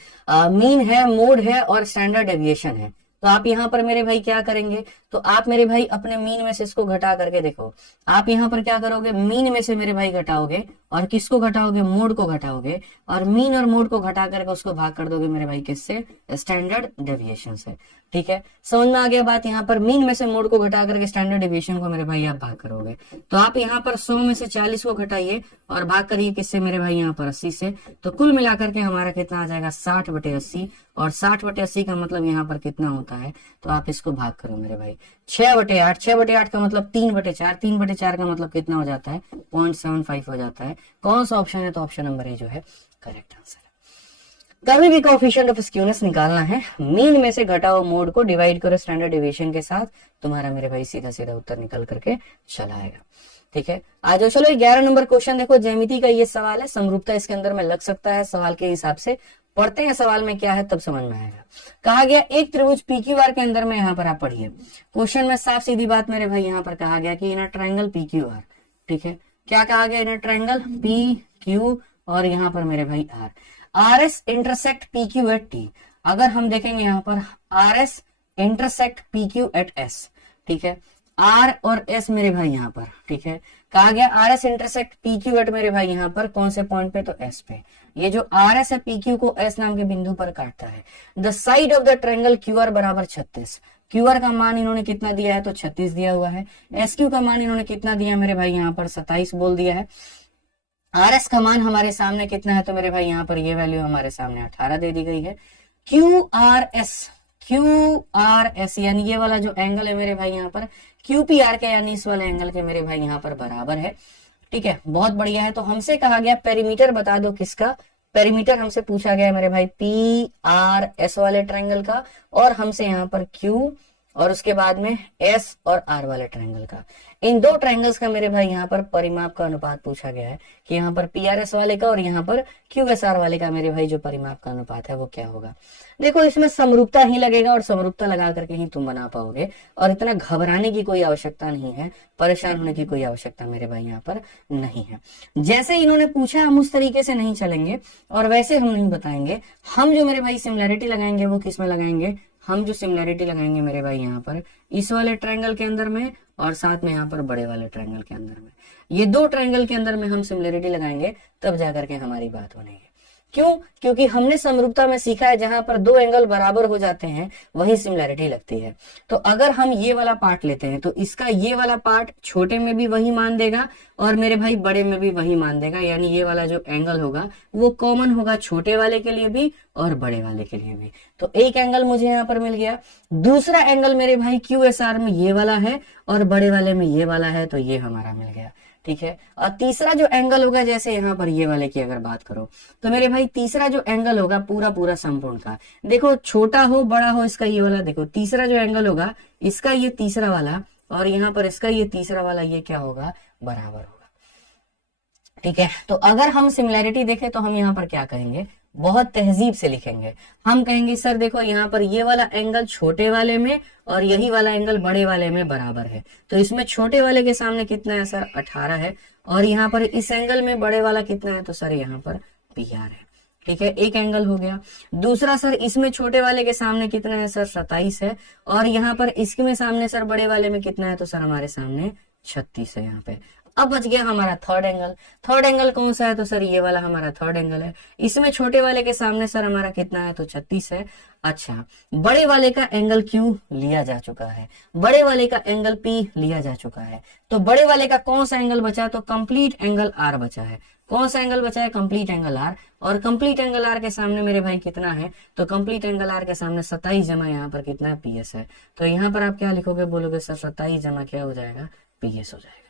मीन है, मोड है और स्टैंडर्ड डेविएशन है। तो आप यहाँ पर मेरे भाई क्या करेंगे, तो आप मेरे भाई अपने मीन में से इसको घटा करके देखो। आप यहाँ पर क्या करोगे, मीन में से मेरे भाई घटाओगे और किसको घटाओगे, मोड को घटाओगे, और मीन और मोड को घटा करके उसको भाग कर दोगे मेरे भाई किससे, स्टैंडर्ड डेविएशन से। ठीक है, समझ में आ गया बात। यहाँ पर मीन में से मोड को घटा करके स्टैंडर्ड डेविएशन को मेरे भाई आप भाग करोगे। तो आप यहाँ पर 100 में से 40 को घटाइए और भाग करिए किससे मेरे भाई यहाँ पर 80 से। तो कुल मिलाकर के हमारा कितना आ जाएगा, 60/80। और 60/80 का मतलब यहाँ पर कितना होता है, तो आप इसको भाग करो मेरे भाई 6/8। 6/8 का मतलब 3/4। 3/4 का मतलब कितना हो जाता है, 0.75 हो जाता है। कौन सा ऑप्शन है, तो ऑप्शन नंबर ए जो है करेक्ट आंसर है। कभी भी कोएफिशिएंट ऑफ स्क्यूनेस निकालना है, मीन में से घटाओ, मोड को डिवाइड करो स्टैंडर्ड डेविएशन के साथ, तुम्हारा मेरे भाई सीधा सीधा उत्तर निकल करके चला आएगा। ठीक है, आ जाओ चलो 11 नंबर क्वेश्चन देखो। ज्यामिति का ये सवाल है, समरूपता इसके अंदर में लग सकता है सवाल के हिसाब से। पढ़ते हैं सवाल में क्या है तब समझ में आएगा। कहा गया एक त्रिभुज PQR के अंदर में, यहाँ पर आप पढ़िए क्वेश्चन में साफ सीधी बात मेरे भाई यहाँ पर कहा गया कि इन ट्रायंगल PQR। ठीक है, क्या कहा गया, इन ट्रायंगल PQ और यहाँ पर मेरे भाई RS intersect PQ at T। अगर हम देखेंगे यहाँ पर RS intersect PQ at S। ठीक है, R और S मेरे भाई यहाँ पर, ठीक है, कहा गया RS इंटरसेक्ट PQ एट मेरे भाई यहाँ पर कौन से पॉइंट पे, तो S पे। ये जो RS है PQ को S नाम के बिंदु पर काटता है। The side of the triangle QR बराबर 36। QR का मान इन्होंने कितना दिया है, तो 36 दिया हुआ है। SQ का मान इन्होंने कितना दिया मेरे भाई यहाँ पर 27 बोल दिया है। RS का मान हमारे सामने कितना है, तो मेरे भाई यहाँ पर ये वैल्यू हमारे सामने 18 दे दी गई है। QRS यानी ये वाला जो एंगल है मेरे भाई यहाँ पर QPR के, यानी इस वाले एंगल के मेरे भाई यहाँ पर बराबर है। ठीक है, बहुत बढ़िया है। तो हमसे कहा गया पेरीमीटर बता दो किसका, पेरीमीटर हमसे पूछा गया मेरे भाई PRS वाले ट्रायंगल का, और हमसे यहाँ पर Q और उसके बाद में एस और आर वाले ट्रायंगल का। इन दो ट्रायंगल्स का मेरे भाई यहाँ पर परिमाप का अनुपात पूछा गया है कि यहाँ पर पीआरएस वाले का और यहाँ पर क्यूएसआर वाले का मेरे भाई जो परिमाप का अनुपात है वो क्या होगा। देखो इसमें समरूपता ही लगेगा और समरूपता लगा करके ही तुम बना पाओगे, और इतना घबराने की कोई आवश्यकता नहीं है, परेशान होने की कोई आवश्यकता मेरे भाई यहाँ पर नहीं है। जैसे इन्होंने पूछा हम उस तरीके से नहीं चलेंगे और वैसे हम नहीं बताएंगे। हम जो मेरे भाई सिमिलैरिटी लगाएंगे वो किस में लगाएंगे, हम जो सिमिलैरिटी लगाएंगे मेरे भाई यहाँ पर इस वाले ट्रायंगल के अंदर में और साथ में यहाँ पर बड़े वाले ट्रायंगल के अंदर में। ये दो ट्रायंगल के अंदर में हम सिमिलैरिटी लगाएंगे तब जाकर के हमारी बात बनेगी। क्यों? क्योंकि हमने समरूपता में सीखा है जहां पर दो एंगल बराबर हो जाते हैं वही सिमिलैरिटी लगती है। तो अगर हम ये वाला पार्ट लेते हैं तो इसका ये वाला पार्ट छोटे में भी वही मान देगा और मेरे भाई बड़े में भी वही मान देगा, यानी ये वाला जो एंगल होगा वो कॉमन होगा छोटे वाले के लिए भी और बड़े वाले के लिए भी। तो एक एंगल मुझे यहाँ पर मिल गया। दूसरा एंगल मेरे भाई क्यूएसआर में ये वाला है और बड़े वाले में ये वाला है, तो ये हमारा मिल गया। ठीक है। और तीसरा जो एंगल होगा, जैसे यहाँ पर ये वाले की अगर बात करो तो मेरे भाई तीसरा जो एंगल होगा पूरा पूरा संपूर्ण का, देखो छोटा हो बड़ा हो इसका ये वाला, देखो तीसरा जो एंगल होगा इसका ये तीसरा वाला और यहाँ पर इसका ये तीसरा वाला, ये क्या होगा, बराबर होगा। ठीक है। तो अगर हम सिमिलैरिटी देखें तो हम यहाँ पर क्या करेंगे, बहुत तहजीब से लिखेंगे। हम कहेंगे सर देखो यहाँ पर ये वाला एंगल छोटे वाले में और यही वाला एंगल बड़े वाले में बराबर है, तो इसमें छोटे वाले के सामने कितना है सर, 18 है, और यहाँ पर इस एंगल में बड़े वाला कितना है, तो सर यहाँ पर PR है। ठीक है, एक एंगल हो गया। दूसरा सर इसमें छोटे वाले के सामने कितना है सर, 27 है, और यहाँ पर इसके सामने सर बड़े वाले में कितना है, तो सर हमारे सामने 36 है यहाँ पे। अब बच गया हमारा थर्ड एंगल। थर्ड एंगल कौन सा है, तो सर ये वाला हमारा थर्ड एंगल है। इसमें छोटे वाले के सामने सर हमारा कितना है, तो 36 है। अच्छा, बड़े वाले का एंगल Q लिया जा चुका है, बड़े वाले का एंगल P लिया जा चुका है, तो बड़े वाले का कौन सा एंगल बचा, तो कंप्लीट एंगल R बचा है। कौन सा एंगल बचा है, कंप्लीट एंगल R, और कंप्लीट एंगल R के सामने मेरे भाई कितना है, तो कंप्लीट एंगल R के सामने 27 जमा यहाँ पर कितना है, PS है। तो यहाँ पर आप क्या लिखोगे, बोलोगे सर 27 जमा क्या हो जाएगा, PS हो जाएगा।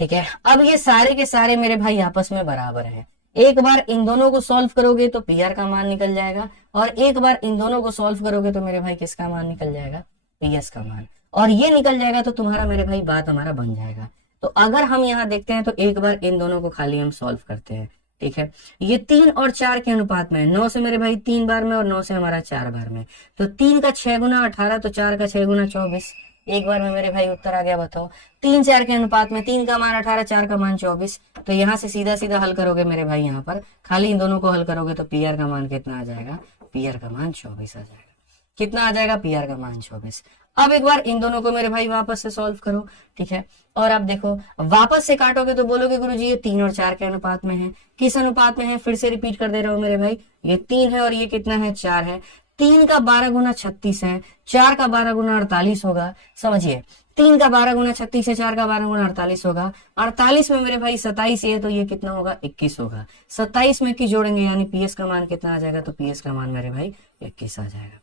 ठीक है। अब ये सारे के सारे मेरे भाई आपस में बराबर हैं। एक बार इन दोनों को सॉल्व करोगे तो PR का मान निकल जाएगा, और एक बार इन दोनों को सॉल्व करोगे तो मेरे भाई किसका मान निकल जाएगा, PS का मान, और ये निकल जाएगा तो तुम्हारा मेरे भाई बात हमारा बन जाएगा। तो अगर हम यहाँ देखते हैं तो एक बार इन दोनों को खाली हम सॉल्व करते हैं। ठीक है, ये 3 और 4 के अनुपात में है, 9 से मेरे भाई 3 बार में और 9 से हमारा 4 बार में, तो 3 का 6 गुना 18, तो 4 का 6 गुना 24। एक बार में मेरे भाई उत्तर आ गया, बताओ। 3 4 के अनुपात में 3 का मान 18, 4 का मान 24, तो यहाँ से सीधा सीधा हल करोगे मेरे भाई, यहाँ पर खाली इन दोनों को हल करोगे तो PR का मान कितना आ जाएगा, PR का मान 24 आ जाएगा। कितना आ जाएगा, PR का मान 24। अब एक बार इन दोनों को मेरे भाई वापस से सॉल्व करो। ठीक है, और आप देखो वापस से काटोगे तो बोलोगे गुरुजी ये 3 और 4 के अनुपात में है। किस अनुपात में है, फिर से रिपीट कर दे रहा हूं मेरे भाई, ये 3 है और ये कितना है, 4 है। 3 का 12 गुना 36 है, 4 का 12 गुना 48 होगा। समझिए, 3 का 12 गुना 36 है, 4 का 12 गुना 48 होगा। 48 में मेरे भाई 27 है, तो ये कितना होगा, 21 होगा। 27 में 21 जोड़ेंगे यानी PS का मान कितना आ जाएगा, तो PS का मान मेरे भाई 21 आ जाएगा।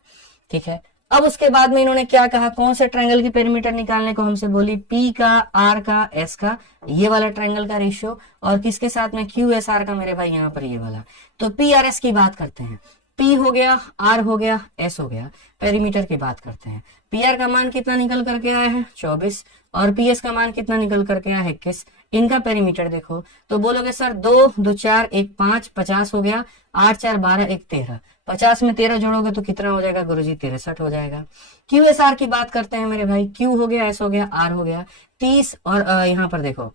ठीक है, अब उसके बाद में इन्होंने क्या कहा, कौन से ट्रायंगल की पेरीमीटर निकालने को हमसे बोली, P का, R का, S का, ये वाला ट्रायंगल का रेशियो, और किसके साथ में, QSR का मेरे भाई यहाँ पर ये वाला। तो PRS की बात करते हैं, P हो गया, R हो गया, S हो गया, पेरीमीटर की बात करते हैं। PR का मान कितना निकल करके आया है, 24, और PS का मान कितना निकल करके आया है, 21। इनका पेरीमीटर देखो तो बोलोगे सर 2 2 4 1 5, 50 हो गया, 8 4 12 1 13, 50 में 13 जोड़ोगे तो कितना हो जाएगा गुरुजी, 63 हो जाएगा। QSR की बात करते हैं मेरे भाई, Q हो गया, S हो गया, R हो गया, 30 और यहाँ पर देखो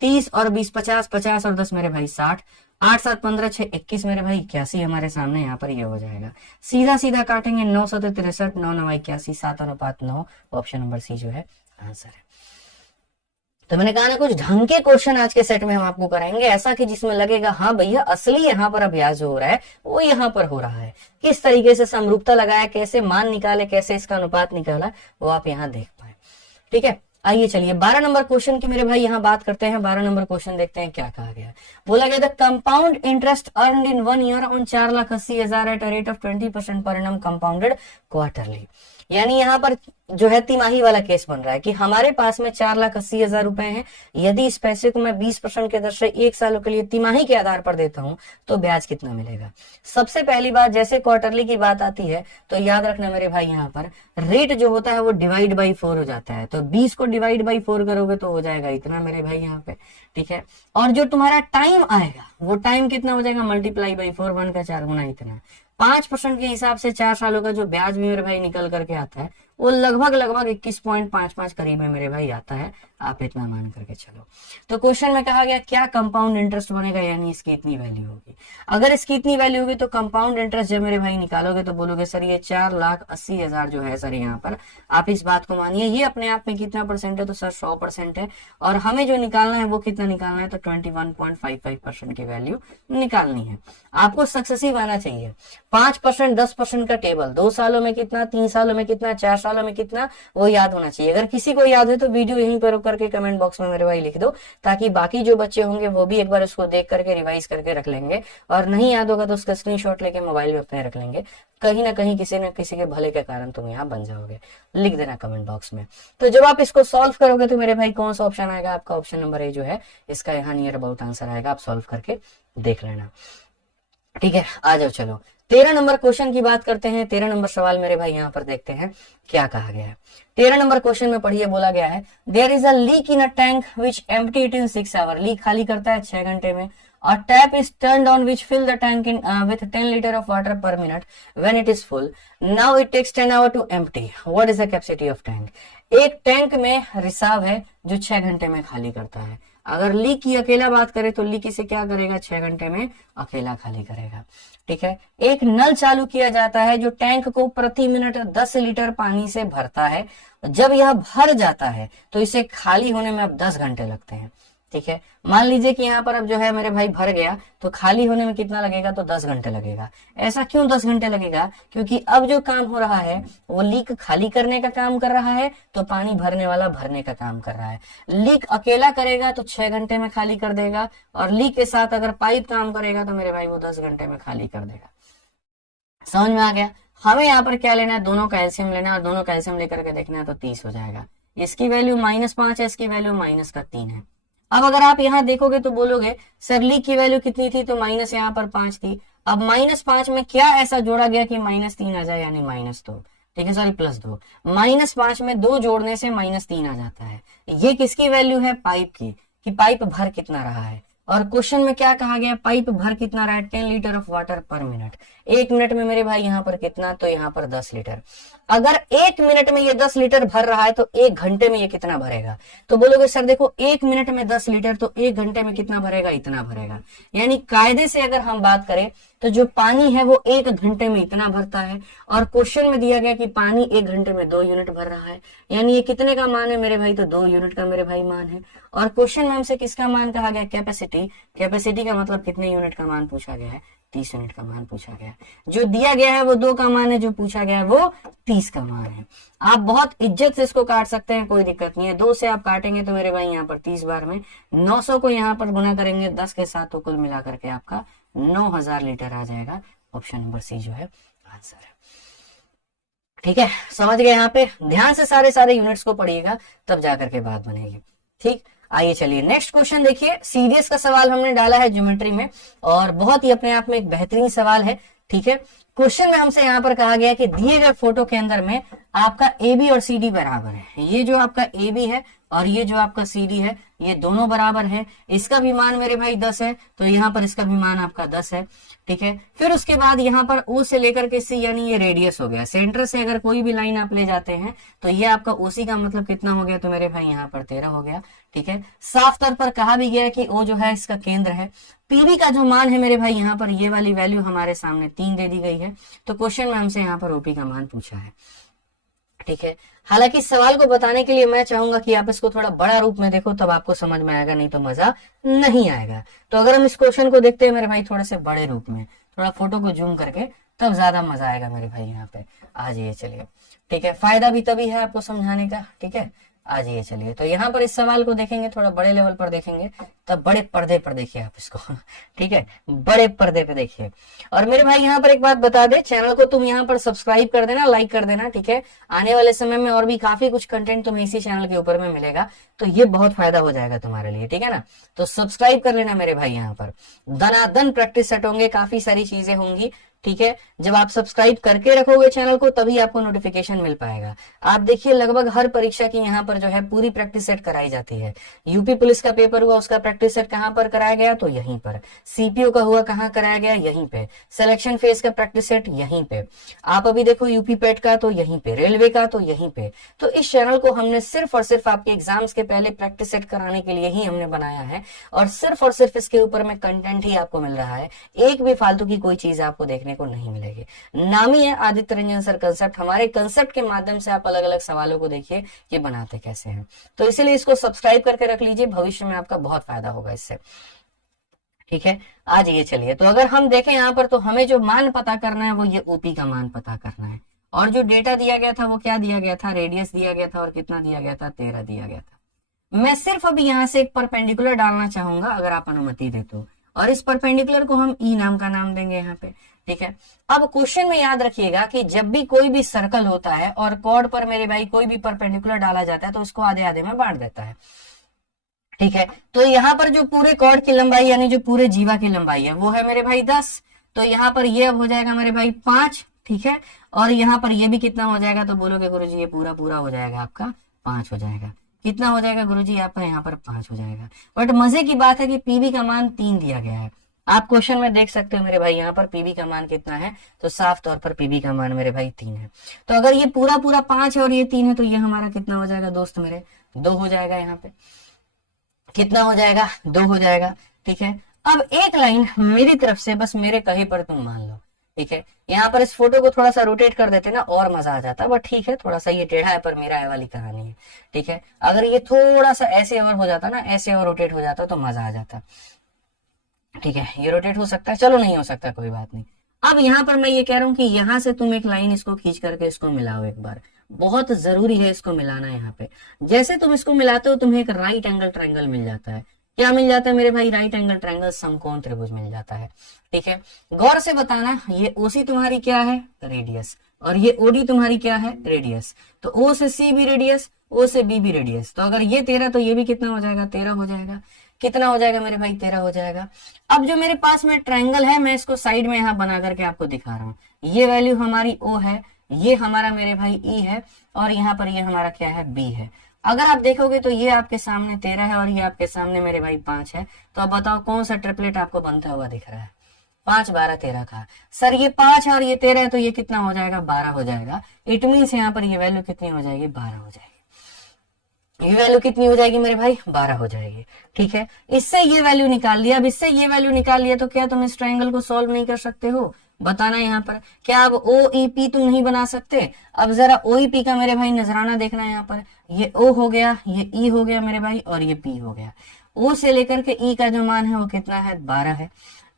30 और 20 50, 50 और 10 मेरे भाई 60, 8 7 15 6 21 मेरे भाई 81 हमारे सामने यहाँ पर ये हो जाएगा। सीधा सीधा काटेंगे, 9 7 63, 9 9 81, 7 अनुपात 9, ऑप्शन नंबर C जो है आंसर है। तो मैंने कहा ना कुछ ढंग के क्वेश्चन आज के सेट में हम आपको कराएंगे, ऐसा कि जिसमें लगेगा हाँ भैया असली यहाँ पर अभ्यास जो हो रहा है वो यहाँ पर हो रहा है। किस तरीके से समरूपता लगाया, कैसे मान निकाले, कैसे इसका अनुपात निकाला, वो आप यहाँ देख पाए। ठीक है, आइए चलिए 12 नंबर क्वेश्चन की मेरे भाई यहाँ बात करते हैं। 12 नंबर क्वेश्चन देखते हैं क्या कहा गया। बोला गया, the compound interest earned in 1 year on 4,80,000 at a rate of 20% per annum compounded quarterly. यानी यहाँ पर जो है तिमाही वाला केस बन रहा है कि हमारे पास में 4,80,000 रुपए हैं, यदि इस पैसे को मैं 20% के दर से 1 सालों के लिए तिमाही के आधार पर देता हूं तो ब्याज कितना मिलेगा। सबसे पहली बात, जैसे क्वार्टरली की बात आती है तो याद रखना मेरे भाई, यहाँ पर रेट जो होता है वो डिवाइड बाई 4 हो जाता है, तो 20 को डिवाइड बाई 4 करोगे तो हो जाएगा इतना मेरे भाई यहाँ पे, ठीक है। और जो तुम्हारा टाइम आएगा वो टाइम कितना हो जाएगा, मल्टीप्लाई बाई 4, 1 का 4 गुना इतना। 5% के हिसाब से 4 सालों का जो ब्याज भी मेरे भाई निकल करके आता है वो लगभग 21.55 करीब में मेरे भाई आता है, आप इतना मान करके चलो। तो क्वेश्चन में कहा गया क्या कंपाउंड इंटरेस्ट बनेगा, यानी इसकी इतनी वैल्यू होगी। अगर इसकी इतनी वैल्यू होगी तो कंपाउंड इंटरेस्ट जब मेरे भाई निकालोगे तो बोलोगे सर ये 4,80,000 जो है सर यहाँ पर, आप इस बात को मानिए ये अपने आप में कितना परसेंट है, तो सर 100% है, और हमें जो निकालना है वो कितना निकालना है, तो 21.55% की वैल्यू निकालनी है। आपको सक्सेसिव आना चाहिए। 5%, 10% का टेबल, 2 सालों में कितना, 3 सालों में कितना, 4 सालों में कितना, वो याद होना चाहिए। अगर किसी को याद है तो वीडियो यहीं पर करके कमेंट बॉक्स में मेरे भाई लिख दो, ताकि बाकी जो बच्चे होंगे वो भी एक बार उसको देख करके रिवाइज करके रख लेंगे, और नहीं याद होगा तो उसका स्क्रीनशॉट लेके मोबाइल में अपने रख लेंगे। कहीं ना कहीं किसी न किसी के भले के कारण तुम यहाँ बन जाओगे, लिख देना कमेंट बॉक्स में। तो जब आप इसको सॉल्व करोगे तो मेरे भाई कौन सा ऑप्शन आएगा, आपका ऑप्शन नंबर ए जो है इसका यहाँ नियर अबाउट आंसर आएगा, आप सॉल्व करके देख लेना, ठीक है। आ जाओ चलो 13 नंबर क्वेश्चन की बात करते हैं। 13 नंबर सवाल मेरे भाई यहाँ पर देखते हैं क्या कहा गया है। 13 नंबर क्वेश्चन में पढ़िए, बोला गया है there is a leak in a tank which empty it in 6 hour. Leak खाली करता है 6 घंटे में। A tap is turned on which fill the tank in with 10 liter of water per minute when it is full. Now it takes 10 hour to empty. What is the capacity of tank? एक tank में रिसाव है जो 6 घंटे में खाली करता है। अगर लीक की अकेला बात करें तो लीक इसे क्या करेगा, 6 घंटे में अकेला खाली करेगा, ठीक है। एक नल चालू किया जाता है जो टैंक को प्रति मिनट 10 लीटर पानी से भरता है। जब यह भर जाता है तो इसे खाली होने में अब 10 घंटे लगते हैं, ठीक है। मान लीजिए कि यहाँ पर अब जो है मेरे भाई भर गया तो खाली होने में कितना लगेगा, तो 10 घंटे लगेगा। ऐसा क्यों 10 घंटे लगेगा, क्योंकि अब जो काम हो रहा है वो लीक खाली करने का काम कर रहा है, तो पानी भरने वाला भरने का काम कर रहा है। लीक अकेला करेगा तो 6 घंटे में खाली कर देगा, और लीक के साथ अगर पाइप काम करेगा तो मेरे भाई वो 10 घंटे में खाली कर देगा। समझ में आ गया। हमें यहाँ पर क्या लेना है, दोनों का एलसीएम लेना है, और दोनों का एलसीएम लेकर के देखना है तो 30 हो जाएगा। इसकी वैल्यू -5 है, इसकी वैल्यू -3 है। अब अगर आप यहाँ देखोगे तो बोलोगे सर लीक की वैल्यू कितनी थी, तो माइनस यहाँ पर 5 थी। अब -5 में क्या ऐसा जोड़ा गया कि -3 आ जाए, यानी -2, ठीक है, सॉरी +2। -5 में 2 जोड़ने से -3 आ जाता है। ये किसकी वैल्यू है, पाइप की, कि पाइप भर कितना रहा है। और क्वेश्चन में क्या कहा गया, पाइप भर कितना रहा है, 10 लीटर ऑफ वाटर पर मिनट। 1 मिनट में मेरे भाई यहाँ पर कितना, तो यहाँ पर 10 लीटर। अगर 1 मिनट में ये 10 लीटर भर रहा है तो 1 घंटे में ये कितना भरेगा, तो बोलोगे सर देखो 1 मिनट में 10 लीटर तो 1 घंटे में कितना भरेगा, इतना भरेगा। यानी कायदे से अगर हम बात करें तो जो पानी है वो 1 घंटे में इतना भरता है, और क्वेश्चन में दिया गया कि पानी 1 घंटे में 2 यूनिट भर रहा है, यानी ये कितने का मान है मेरे भाई, तो 2 यूनिट का मेरे भाई मान है। और क्वेश्चन में हमसे किसका मान कहा गया, कैपेसिटी। कैपेसिटी का मतलब कितने यूनिट का मान पूछा गया है, 30 यूनिट का मान पूछा गया है। जो दिया गया है वो 2 का मान है, जो पूछा गया है वो 30 का मान है। आप बहुत इज्जत से इसको काट सकते हैं, कोई दिक्कत नहीं है। 2 से आप काटेंगे तो मेरे भाई यहाँ पर 30 बार में 900 को यहाँ पर गुना करेंगे 10 के साथ, तो कुल मिला करके आपका 9000 लीटर आ जाएगा। ऑप्शन नंबर सी जो है आंसर है, ठीक है। समझ गए, यहाँ पे ध्यान से सारे यूनिट्स को पढ़िएगा तब जाकर के बात बनेगी, ठीक। आइए चलिए नेक्स्ट क्वेश्चन देखिए। सीरीज का सवाल हमने डाला है ज्योमेट्री में, और बहुत ही अपने आप में एक बेहतरीन सवाल है, ठीक है। क्वेश्चन में हमसे यहाँ पर कहा गया कि दिए गए फोटो के अंदर में आपका AB और CD बराबर है। ये जो आपका AB है और ये जो आपका CD है ये दोनों बराबर है। इसका भी मान मेरे भाई 10 है, तो यहाँ पर इसका भी मान आपका 10 है, ठीक है। फिर उसके बाद यहाँ पर O से लेकर के C, यानी ये रेडियस हो गया। सेंटर से अगर कोई भी लाइन आप ले जाते हैं तो ये आपका OC का मतलब कितना हो गया, तो मेरे भाई यहाँ पर 13 हो गया, ठीक है। साफ तौर पर कहा भी गया कि O जो है इसका केंद्र है। PB का जो मान है मेरे भाई यहाँ पर ये वाली वैल्यू हमारे सामने 3 दे दी गई है, तो क्वेश्चन में हमसे यहाँ पर OP का मान पूछा है, ठीक है। हालांकि इस सवाल को बताने के लिए मैं चाहूंगा कि आप इसको थोड़ा बड़ा रूप में देखो, तब आपको समझ में आएगा, नहीं तो मजा नहीं आएगा। तो अगर हम इस क्वेश्चन को देखते हैं मेरे भाई थोड़े से बड़े रूप में, थोड़ा फोटो को जूम करके, तब ज्यादा मजा आएगा मेरे भाई। यहाँ पे आ जाइए चलिए, ठीक है। फायदा भी तभी है आपको समझाने का, ठीक है। आ जाइए चलिए। तो यहाँ पर इस सवाल को देखेंगे, थोड़ा बड़े लेवल पर देखेंगे तब बड़े पर्दे पर देखिए आप इसको ठीक है, बड़े पर्दे पे देखिए। और मेरे भाई यहाँ पर एक बात बता दे, चैनल को तुम यहाँ पर सब्सक्राइब कर देना, लाइक कर देना, ठीक है। आने वाले समय में और भी काफी कुछ कंटेंट तुम्हें इसी चैनल के ऊपर में मिलेगा, तो ये बहुत फायदा हो जाएगा तुम्हारे लिए, ठीक है ना। तो सब्सक्राइब कर लेना मेरे भाई, यहाँ पर दनादन प्रैक्टिस सेट होंगे, काफी सारी चीजें होंगी, ठीक है। जब आप सब्सक्राइब करके रखोगे चैनल को तभी आपको नोटिफिकेशन मिल पाएगा। आप देखिए लगभग हर परीक्षा की यहाँ पर जो है पूरी प्रैक्टिस सेट कराई जाती है। यूपी पुलिस का पेपर हुआ, उसका प्रैक्टिस सेट कहाँ पर कराया गया, तो यहीं पर। सीपीओ का हुआ, कहाँ कराया गया, यहीं पे। सिलेक्शन फेज का प्रैक्टिस सेट यहीं पे। आप अभी देखो यूपी पेट का तो यहीं पे, रेलवे का तो यहीं पे। तो इस चैनल को हमने सिर्फ और सिर्फ आपके एग्जाम्स के पहले प्रैक्टिस सेट कराने के लिए ही हमने बनाया है, और सिर्फ इसके ऊपर में कंटेंट ही आपको मिल रहा है। एक भी फालतू की कोई चीज आपको देखने को नहीं मिलेगी। नाम ही है आदित्य रंजन सर कंसेप्ट। हमारे कंसेप्ट के माध्यम से आप अलग अलग सवालों को देखिए कि बनाते कैसे हैं। तो इसीलिए इसको सब्सक्राइब करके रख लीजिए, भविष्य में आपका बहुत फायदा होगा इससे, ठीक है। आज ये चलिए, तो अगर हम देखें यहाँ पर तो हमें जो मान पता करना है वो ये ओपी का मान पता करना है। और जो डेटा दिया गया था वो क्या दिया गया था, रेडियस दिया गया था, और कितना दिया गया था, 13 दिया गया था। मैं सिर्फ अभी यहाँ से एक परपेंडिकुलर डालना चाहूंगा अगर आप अनुमति दे तो, और इस परपेंडिकुलर को हम ई नाम का नाम देंगे यहाँ पे, ठीक है। अब क्वेश्चन में याद रखिएगा कि जब भी कोई भी सर्कल होता है और कॉर्ड पर मेरे भाई कोई भी परपेंडिकुलर डाला जाता है तो उसको आधे आधे में बांट देता है, ठीक है। तो यहाँ पर जो पूरे कॉर्ड की लंबाई यानी जो पूरे जीवा की लंबाई है वो है मेरे भाई 10। तो यहाँ पर ये अब हो जाएगा मेरे भाई 5, ठीक है। और यहाँ पर ये भी कितना हो जाएगा, तो बोलोगे गुरुजी ये पूरा पूरा हो जाएगा आपका 5 हो जाएगा। कितना हो जाएगा गुरुजी आपका, यहाँ पर 5 हो जाएगा। बट मजे की बात है कि पीवी का मान 3 दिया गया है। आप क्वेश्चन में देख सकते हो मेरे भाई यहाँ पर पीवी का मान कितना है, तो साफ तौर पर पीवी का मान मेरे भाई 3 है। तो अगर ये पूरा पूरा 5 है और ये 3 है तो ये हमारा कितना हो जाएगा दोस्त मेरे, 2 हो जाएगा। यहाँ पे कितना हो जाएगा, 2 हो जाएगा, ठीक है। अब एक लाइन मेरी तरफ से बस मेरे कहे पर तुम मान लो, ठीक है। यहाँ पर इस फोटो को थोड़ा सा रोटेट कर देते ना और मजा आ जाता, बट ठीक है थोड़ा सा ये टेढ़ा है पर मेरा है वाली कहानी है, ठीक है। अगर ये थोड़ा सा ऐसे और हो जाता ना, ऐसे और रोटेट हो जाता तो मजा आ जाता, ठीक है। ये रोटेट हो सकता है, चलो नहीं हो सकता कोई बात नहीं। अब यहाँ पर मैं ये कह रहा हूँ कि यहाँ से तुम एक लाइन इसको खींच करके इसको मिलाओ एक बार, बहुत जरूरी है इसको मिलाना। यहाँ पे जैसे तुम इसको मिलाते हो तुम्हें एक राइट एंगल ट्रायंगल मिल जाता है। क्या मिल जाता है मेरे भाई, राइट एंगल ट्रायंगल, समकोण त्रिभुज मिल जाता है, ठीक है। गौर से बताना, ये ओसी तुम्हारी क्या है, रेडियस, और ये ओडी तुम्हारी क्या है, रेडियस। तो ओ से सी भी रेडियस, ओ से बी भी रेडियस। तो अगर ये 13 तो ये भी कितना हो जाएगा, 13 हो जाएगा। कितना हो जाएगा मेरे भाई, 13 हो जाएगा। अब जो मेरे पास में ट्रायंगल है मैं इसको साइड में यहाँ बना करके आपको दिखा रहा हूँ। ये वैल्यू हमारी ओ है, ये हमारा मेरे भाई ई है, और यहाँ पर ये हमारा क्या है, बी है। अगर आप देखोगे तो ये आपके सामने 13 है और ये आपके सामने मेरे भाई 5 है। तो अब बताओ कौन सा ट्रिपलेट आपको बनता हुआ दिख रहा है, 5 12 13 का। सर ये 5 है और ये 13 है तो ये कितना हो जाएगा, 12 हो जाएगा। इट मीन्स यहाँ पर ये वैल्यू कितनी हो जाएगी, 12 हो जाएगी। ये वैल्यू कितनी हो जाएगी मेरे भाई, 12 हो जाएगी, ठीक है। इससे ये वैल्यू निकाल लिया। अब इससे ये वैल्यू निकाल लिया तो क्या तुम इस ट्रायंगल को सॉल्व नहीं कर सकते हो, बताना यहाँ पर। क्या अब OEP तुम नहीं बना सकते? अब जरा OEP का मेरे भाई नजराना देखना है। यहाँ पर ये O हो गया, ये E हो गया मेरे भाई, और ये P हो गया। O से लेकर के E का जो मान है वो कितना है, 12 है।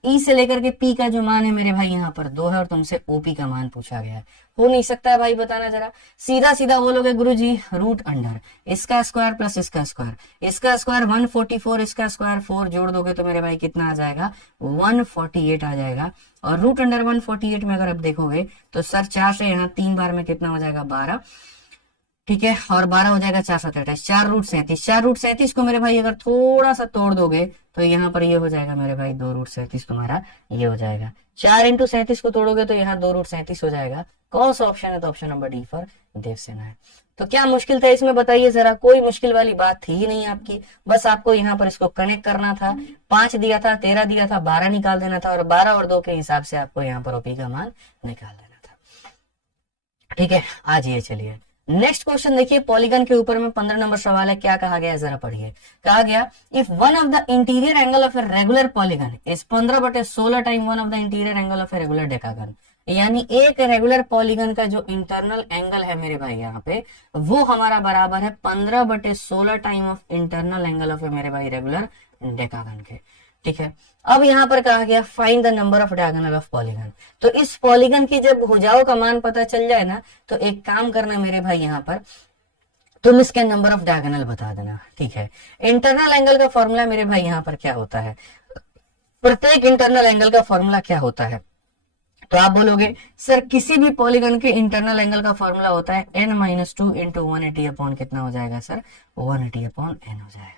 E से लेकर के P का जो मान है मेरे भाई यहाँ पर 2 है, और तुमसे OP का मान पूछा गया है। हो नहीं सकता है भाई, बताना जरा। सीधा सीधा बोलोगे गुरुजी रूट अंडर इसका स्क्वायर प्लस इसका स्क्वायर, इसका स्क्वायर 144, इसका स्क्वायर 4 जोड़ दोगे तो मेरे भाई कितना आ जाएगा, 148 आ जाएगा। और रूट अंडर 148 में अगर आप देखोगे तो सर 4 से यहाँ 3 बार में कितना हो जाएगा, 12, ठीक है। और 12 हो जाएगा 427, 4 रूट 37, 4 रूट 37 को मेरे भाई अगर थोड़ा सा तोड़ दोगे तो यहाँ पर ये हो जाएगा मेरे भाई 2 रूट 37 तुम्हारा ये हो जाएगा। 4 इंटू 37 को तोड़ोगे तो यहाँ 2 रूट 37 हो जाएगा। कौन सा ऑप्शन है, तो option number D for Devsena है। तो क्या मुश्किल था इसमें, बताइए जरा। कोई मुश्किल वाली बात थी ही नहीं आपकी, बस आपको यहाँ पर इसको कनेक्ट करना था। 5 दिया था, 13 दिया था, 12 निकाल देना था, और 12 और 2 के हिसाब से आपको यहाँ पर ओपी का मान निकाल देना था, ठीक है। आज ये चलिए नेक्स्ट क्वेश्चन देखिए, पॉलीगन के ऊपर में 15 नंबर सवाल है। क्या कहा गया है जरा पढ़िए। कहा गया if one of the interior angle of a regular polygon is 15/16 time one of the interior angle of a regular decagon, यानी एक रेगुलर पॉलीगन का जो इंटरनल एंगल है मेरे भाई यहाँ पे वो हमारा बराबर है 15/16 time of internal angle of मेरे भाई रेगुलर डेकागन के, ठीक है। अब यहाँ पर कहा गया find the number of diagonal of polygon. तो इस पॉलीगन की जब भुजाओं का मान पता चल जाए ना तो एक काम करना मेरे भाई, यहाँ पर तुम इसके नंबर ऑफ डायगोनल बता देना, ठीक है। इंटरनल एंगल का फॉर्मूला मेरे भाई यहाँ पर क्या होता है, प्रत्येक इंटरनल एंगल का फॉर्मूला क्या होता है, तो आप बोलोगे सर किसी भी पॉलीगन के इंटरनल एंगल का फॉर्मूला होता है n-2 इंटू 180 अपॉन कितना हो जाएगा सर, 180 अपॉन n हो जाएगा।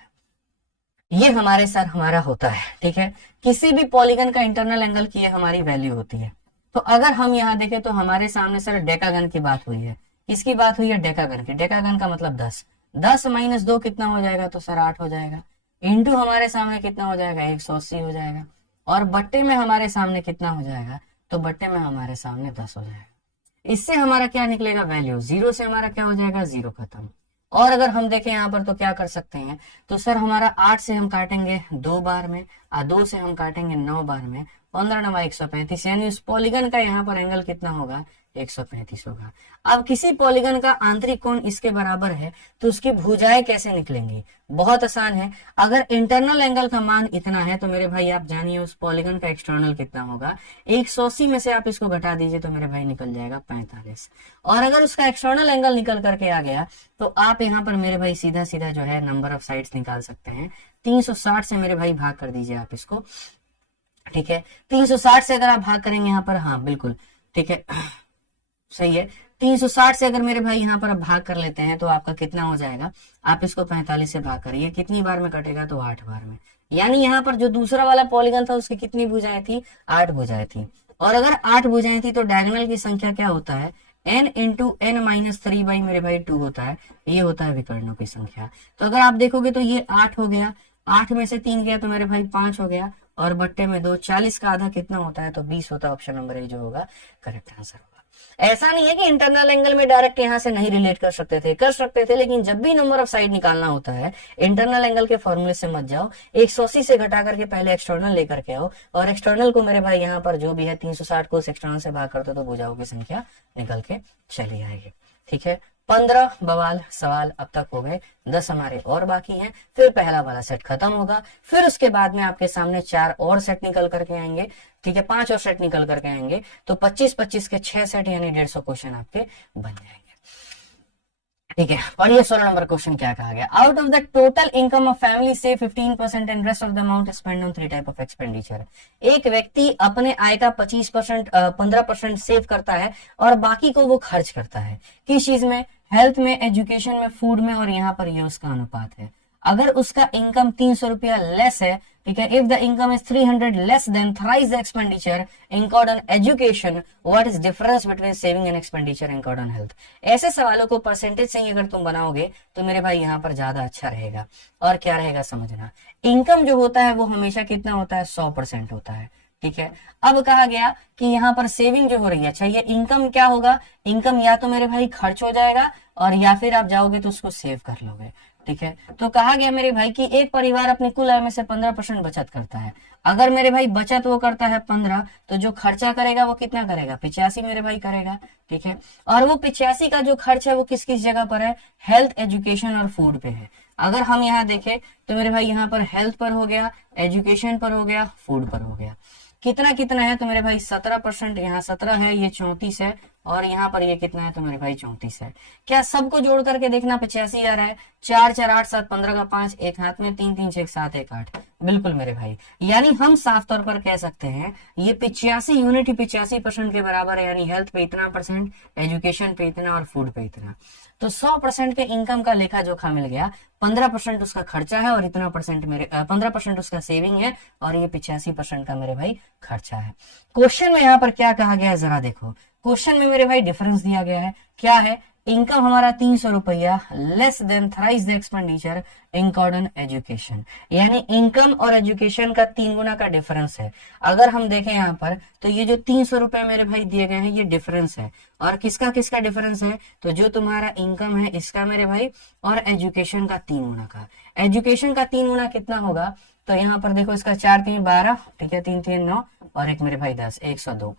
ये हमारे सर हमारा होता है, ठीक है। किसी भी पॉलीगन का इंटरनल एंगल की ये हमारी वैल्यू होती है। तो अगर हम यहाँ देखें तो हमारे सामने सर डेकागन की बात हुई है। किसकी बात हुई है, डेकागन की। डेकागन का मतलब 10, 10 माइनस 2 कितना हो जाएगा, तो सर 8 हो जाएगा। इंटू हमारे सामने कितना हो जाएगा, 180 हो जाएगा। और बट्टे में हमारे सामने कितना हो जाएगा, तो बट्टे में हमारे सामने 10 हो जाएगा। इससे हमारा क्या निकलेगा, वैल्यू। जीरो से हमारा क्या हो जाएगा, जीरो खत्म। और अगर हम देखें यहाँ पर तो क्या कर सकते हैं, तो सर हमारा 8 से हम काटेंगे 2 बार में, और 2 से हम काटेंगे 9 बार में, 15 9 135, यानी उस पॉलीगन का यहाँ पर एंगल कितना होगा, 135 होगा। अब किसी पॉलीगन का आंतरिक कोण इसके बराबर है, तो उसकी भुजाएं कैसे निकलेंगी, बहुत आसान है। अगर इंटरनल एंगल का मान इतना है तो मेरे भाई आप जानिए उस पॉलीगन का एक्सटर्नल कितना होगा, 180 में से आप इसको घटा दीजिए तो मेरे भाई निकल जाएगा 45। और अगर उसका एक्सटर्नल एंगल निकल करके आ गया तो आप यहाँ पर मेरे भाई सीधा सीधा जो है नंबर ऑफ साइड्स निकाल सकते हैं। 360 से मेरे भाई भाग कर दीजिए आप इसको, ठीक है। 360 से अगर आप भाग करेंगे यहाँ पर, हाँ बिल्कुल ठीक है, सही है। 360 से अगर मेरे भाई यहाँ पर भाग कर लेते हैं तो आपका कितना हो जाएगा, आप इसको 45 से भाग करिए, कितनी बार में कटेगा, तो 8 बार में। यानी यहाँ पर जो दूसरा वाला पॉलीगन था उसकी कितनी भुजाएं थी, 8 भुजाएं थी। और अगर 8 भुजाएं थी तो डायगोनल की संख्या क्या होता है, n into n minus 3 by मेरे भाई 2 होता है। ये होता है विकर्णों की संख्या। तो अगर आप देखोगे तो ये 8 हो गया, 8 में से 3 गया तो मेरे भाई 5 हो गया, और बट्टे में 2, 40 का आधा कितना होता है, तो 20 होता है। ऑप्शन नंबर ए जो होगा करेक्ट आंसर होगा। ऐसा नहीं है कि इंटरनल एंगल में डायरेक्ट यहां से नहीं रिलेट कर सकते थे, कर सकते थे, लेकिन जब भी नंबर ऑफ साइड निकालना होता है इंटरनल एंगल के फॉर्मूले से मत जाओ, 180 से घटा करके पहले एक्सटर्नल लेकर के आओ, और एक्सटर्नल को मेरे भाई यहाँ पर जो भी है 360 को एक्सटर्नल से भाग करते तो भुजाओं की संख्या निकल के चली आएगी, ठीक है। 15 बवाल सवाल अब तक हो गए, 10 हमारे और बाकी हैं, फिर पहला वाला सेट खत्म होगा। फिर उसके बाद में आपके सामने 4 और सेट निकल करके आएंगे, ठीक है, 5 और सेट निकल करके आएंगे, तो 25-25 के 6 सेट यानी 150 क्वेश्चन आपके बन जाएंगे, ठीक है। पढ़िए 16 नंबर क्वेश्चन क्या कहा गया। Out of the total income of family से 15% and rest of the amount spend on 3 type of expenditure. एक व्यक्ति अपने आय का 25% 15% सेव करता है और बाकी को वो खर्च करता है। किस चीज में, हेल्थ में, एजुकेशन में, फूड में, और यहाँ पर ये उसका अनुपात है। अगर उसका इनकम 300 रुपया लेस है, ठीक है, if the income is 300 less than thrice the expenditure incurred on education, what is difference between saving and expenditure incurred on health. ऐसे सवालों को परसेंटेज से ही अगर तुम बनाओगे तो मेरे भाई यहाँ पर ज्यादा अच्छा रहेगा। और क्या रहेगा समझना, इनकम जो होता है वो हमेशा कितना होता है, 100% होता है, ठीक है। अब कहा गया कि यहाँ पर सेविंग जो हो रही है, अच्छा ये इनकम क्या होगा, इनकम या तो मेरे भाई खर्च हो जाएगा और या फिर आप जाओगे तो उसको सेव कर लोगे, ठीक है। तो कहा गया मेरे भाई कि एक परिवार अपने कुल आय में से 15% बचत करता है। अगर मेरे भाई बचत वो करता है 15, तो जो खर्चा करेगा वो कितना करेगा, 85 मेरे भाई करेगा, ठीक है। और वो 85 का जो खर्च है वो किस किस जगह पर है, हेल्थ, एजुकेशन और फूड पे है। अगर हम यहाँ देखें तो मेरे भाई यहाँ पर हेल्थ पर हो गया, एजुकेशन पर हो गया, फूड पर हो गया। कितना कितना है, तो मेरे भाई 17%, यहाँ 17 है, ये 34 है, और यहाँ पर ये कितना है, तो मेरे भाई 34 है। क्या सबको जोड़ करके देखना 85 आ रहा है, 4 4 8 7 15 का 5, एक हाथ में 3 3 6 7 1 8, बिल्कुल मेरे भाई। यानी हम साफ तौर पर कह सकते हैं ये 85 यूनिट ही 85% के बराबर है, यानी हेल्थ पे इतना परसेंट, एजुकेशन पे इतना और फूड पे इतना। तो 100% के इनकम का लेखा जोखा मिल गया, 15% उसका खर्चा है और इतना परसेंट मेरे 15% उसका सेविंग है और ये 85% का मेरे भाई खर्चा है। क्वेश्चन में यहाँ पर क्या कहा गया है जरा देखो, क्वेश्चन में मेरे भाई डिफरेंस दिया गया है, क्या है, इनकम हमारा 300 रुपया less than thrice the expenditure incurred on education, यानी इनकम और एजुकेशन का 3 गुना का डिफरेंस है। अगर हम देखें यहाँ पर तो ये जो 300 रुपए मेरे भाई दिए गए हैं ये डिफरेंस है, और किसका किसका डिफरेंस है, तो जो तुम्हारा इनकम है इसका मेरे भाई, और एजुकेशन का 3 गुना का। एजुकेशन का 3 गुना कितना होगा, तो यहाँ पर देखो इसका 4 3 12, ठीक है, 3 3 9 और एक मेरे भाई 10, 102,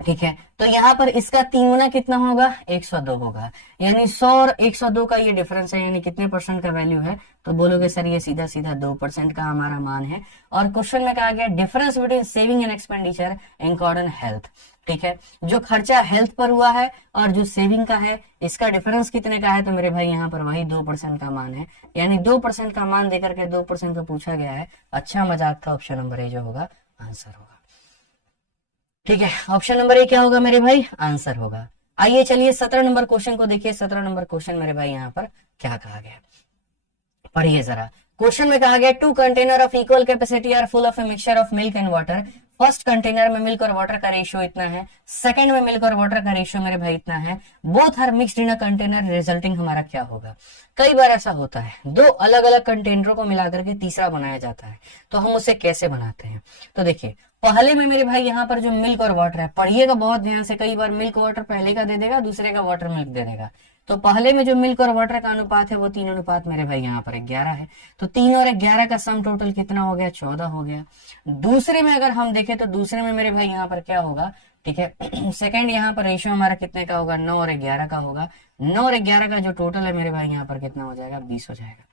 ठीक है। तो यहाँ पर इसका 3 गुना कितना होगा, 102 होगा, यानी 100 और 102 का ये डिफरेंस है, यानी कितने परसेंट का वैल्यू है, तो बोलोगे सर ये सीधा सीधा 2% का हमारा मान है। और क्वेश्चन में कहा गया difference between saving and expenditure incurred on health, ठीक है, जो खर्चा हेल्थ पर हुआ है और जो सेविंग का है, इसका डिफरेंस कितने का है, तो मेरे भाई यहाँ पर वही 2% का मान है, यानी 2% का मान देकर के 2% का पूछा गया है। अच्छा मजाक था, ऑप्शन नंबर ए जो होगा आंसर होगा। ठीक है, ऑप्शन नंबर ए क्या होगा मेरे भाई, आंसर होगा। आइए चलिए 17 नंबर क्वेश्चन को देखिए। 17 नंबर क्वेश्चन मेरे भाई यहाँ पर क्या कहा गया, पढ़िए जरा। क्वेश्चन में कहा गया 2 container of equal capacity are full of a mixture of milk and water. First container में मिल्क और वाटर का रेशियो इतना है, सेकंड में मिल्क और वाटर का रेशियो मेरे भाई इतना है, both are mixed in a container, resulting हमारा क्या होगा। कई बार ऐसा होता है, दो अलग अलग कंटेनरों को मिलाकर के तीसरा बनाया जाता है, तो हम उसे कैसे बनाते हैं। तो देखिए पहले में मेरे भाई यहाँ पर जो मिल्क और वाटर है, पढ़िएगा बहुत ध्यान से, कई बार मिल्क वाटर पहले का दे देगा, दूसरे का वाटर मिल्क दे देगा। तो पहले में जो मिल्क और वाटर का अनुपात है वो 3 अनुपात मेरे भाई यहाँ पर 11 है, तो 3 और 11 का सम टोटल कितना हो गया, 14 हो गया। दूसरे में अगर हम देखें तो दूसरे में मेरे भाई यहाँ पर क्या होगा, ठीक है, सेकंड यहाँ पर रेशियो हमारा कितने का होगा, 9 और 11 का होगा। 9 और 11 का जो टोटल है मेरे भाई यहाँ पर कितना हो जाएगा, 20 हो जाएगा।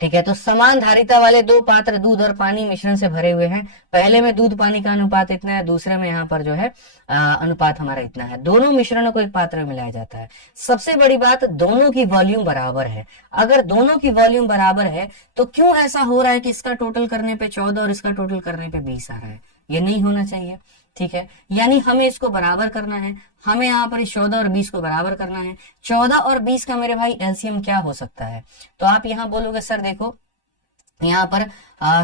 ठीक है, तो समान धारिता वाले दो पात्र दूध और पानी मिश्रण से भरे हुए हैं। पहले में दूध पानी का अनुपात इतना है, दूसरे में यहाँ पर जो है अनुपात हमारा इतना है। दोनों मिश्रणों को एक पात्र में मिलाया जाता है। सबसे बड़ी बात, दोनों की वॉल्यूम बराबर है। अगर दोनों की वॉल्यूम बराबर है तो क्यों ऐसा हो रहा है कि इसका टोटल करने पे 14 और इसका टोटल करने पे 20 आ रहा है, ये नहीं होना चाहिए। ठीक है, यानी हमें इसको बराबर करना है, हमें यहाँ पर 14 और 20 को बराबर करना है। 14 और 20 का मेरे भाई एलसीएम क्या हो सकता है, तो आप यहाँ बोलोगे सर देखो यहाँ पर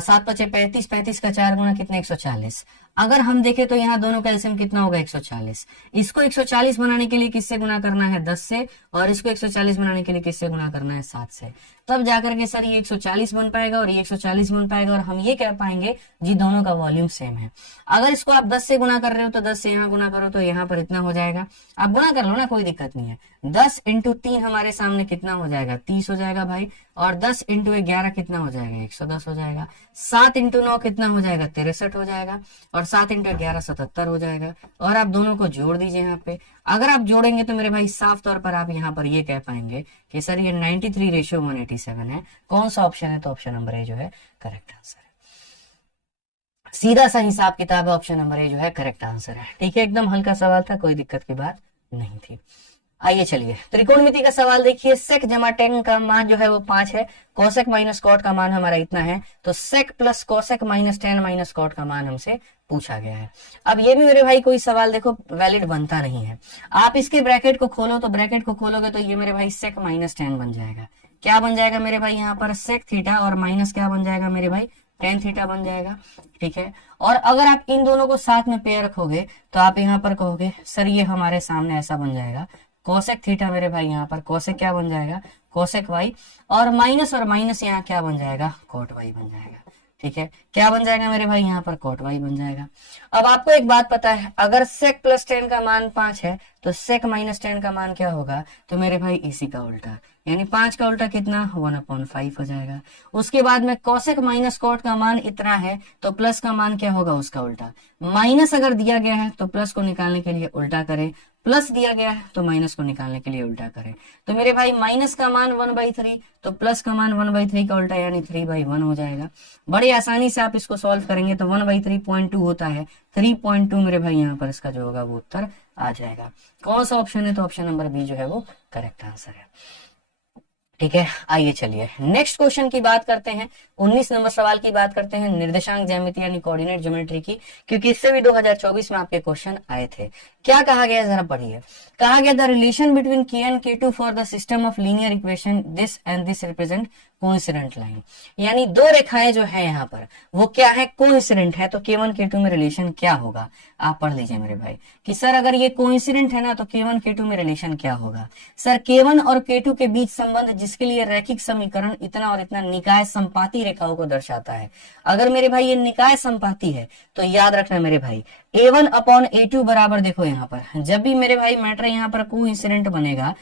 7 पचे 35, 35 का 4 गुना कितने 140। अगर हम देखें तो यहाँ दोनों का एलसीएम कितना होगा 140। इसको 140 बनाने के लिए किससे गुना करना है 10 से, और इसको 140 बनाने के लिए किससे गुना करना है 7 से, तब जाकर के सर ये 140 बन पाएगा और ये 140 बन पाएगा, और हम ये कह पाएंगे जी दोनों का वॉल्यूम सेम है। अगर इसको आप 10 से गुना कर रहे हो तो 10 से यहाँ गुना करो तो यहाँ पर इतना हो जाएगा, आप गुना कर लो ना, कोई दिक्कत नहीं है। 10 इंटू 3 हमारे सामने कितना हो जाएगा, 30 हो जाएगा भाई, और 10 इंटू 11 कितना हो जाएगा, 110 हो जाएगा। 7 इंटू 9 कितना हो जाएगा, 63 हो जाएगा, और 7 इंटू 11 77 हो जाएगा। और आप दोनों को जोड़ दीजिए यहाँ पे। अगर आप जोड़ेंगे तो मेरे भाई साफ तौर पर आप यहाँ पर ये कह पाएंगे कि सर ये 93:187 है। कौन सा ऑप्शन है, तो ऑप्शन नंबर ए जो है करेक्ट आंसर है। सीधा सा हिसाब किताब है, ऑप्शन नंबर ए जो है करेक्ट आंसर है। ठीक है, एकदम हल्का सवाल था, कोई दिक्कत की बात नहीं थी। आइए चलिए त्रिकोणमिति का सवाल देखिए। सेक जमा टेन का मान जो है वो 5 है, कोसेक माइनस कॉट का मान हमारा इतना है, तो sec plus cosec minus 10 minus cot का मान हमसे पूछा गया है। अब ये भी मेरे भाई कोई सवाल देखो वैलिड बनता नहीं है। आप इसके ब्रैकेट को खोलो, तो ब्रैकेट को खोलोगे तो ये मेरे भाई सेक माइनस 10 बन जाएगा। क्या बन जाएगा मेरे भाई यहाँ पर, सेक थीटा, और माइनस क्या बन जाएगा मेरे भाई, टेन थीटा बन जाएगा। ठीक है, और अगर आप इन दोनों को साथ में पेयर रखोगे तो आप यहाँ पर कहोगे सर ये हमारे सामने ऐसा बन जाएगा, कोसेक थीटा मेरे भाई यहाँ पर कोसेक क्या बन जाएगा, कोसेक वाई, और माइनस यहाँ क्या बन जाएगा, कोट वाई बन जाएगा। ठीक है, क्या बन जाएगा मेरे भाई यहाँ पर, कोट वाई बन जाएगा। अब आपको एक बात पता है, अगर सेक प्लस 10 का मान 5 है तो सेक माइनस 10 का मान क्या होगा, तो मेरे भाई इसी का उल्टा, यानी 5 का उल्टा कितना, 1/5 हो जाएगा। उसके बाद में कोसेक माइनस कोट का मान इतना है तो प्लस का मान क्या होगा, उसका उल्टा। माइनस अगर दिया गया है तो प्लस को निकालने के लिए उल्टा करें, प्लस दिया गया है तो माइनस को निकालने के लिए उल्टा करें। तो मेरे भाई माइनस का मान 1/3 तो प्लस का मान 1/3 का उल्टा यानी 3/1 हो जाएगा। बड़ी आसानी से आप इसको सॉल्व करेंगे तो 1/3.2 होता है, 3.2 मेरे भाई यहाँ पर इसका जो होगा वो उत्तर आ जाएगा। कौन सा ऑप्शन है, तो ऑप्शन नंबर बी जो है वो करेक्ट आंसर है। ठीक है, आइए चलिए नेक्स्ट क्वेश्चन की बात करते हैं। 19 नंबर सवाल की बात करते हैं, निर्देशांक ज्यामिति यानी कोऑर्डिनेट ज्योमेट्री की, क्योंकि इससे भी 2024 में आपके क्वेश्चन आए थे। क्या कहा गया जरा पढ़िए। कहा गया the relation between k1 k2 for the system of linear equation this and this represent coincident line, यानी दो रेखाएं जो है यहाँ पर वो क्या है, कोइंसिडेंट है। तो k1 k2 में रिलेशन क्या होगा, आप पढ़ लीजिए मेरे भाई कि सर अगर ये कोइंसिडेंट है ना तो k1 k2 में रिलेशन क्या होगा। सर k1 और k2 के बीच संबंध जिसके लिए रैखिक समीकरण इतना और इतना निकाय संपाती रेखाओं को दर्शाता है। अगर मेरे भाई ये निकाय संपाती है तो याद रखना मेरे भाई a1/a2 बराबर, देखो यहाँ पर जब भी मेरे भाई मैटर यहाँ पर कोइंसिडेंट बनेगा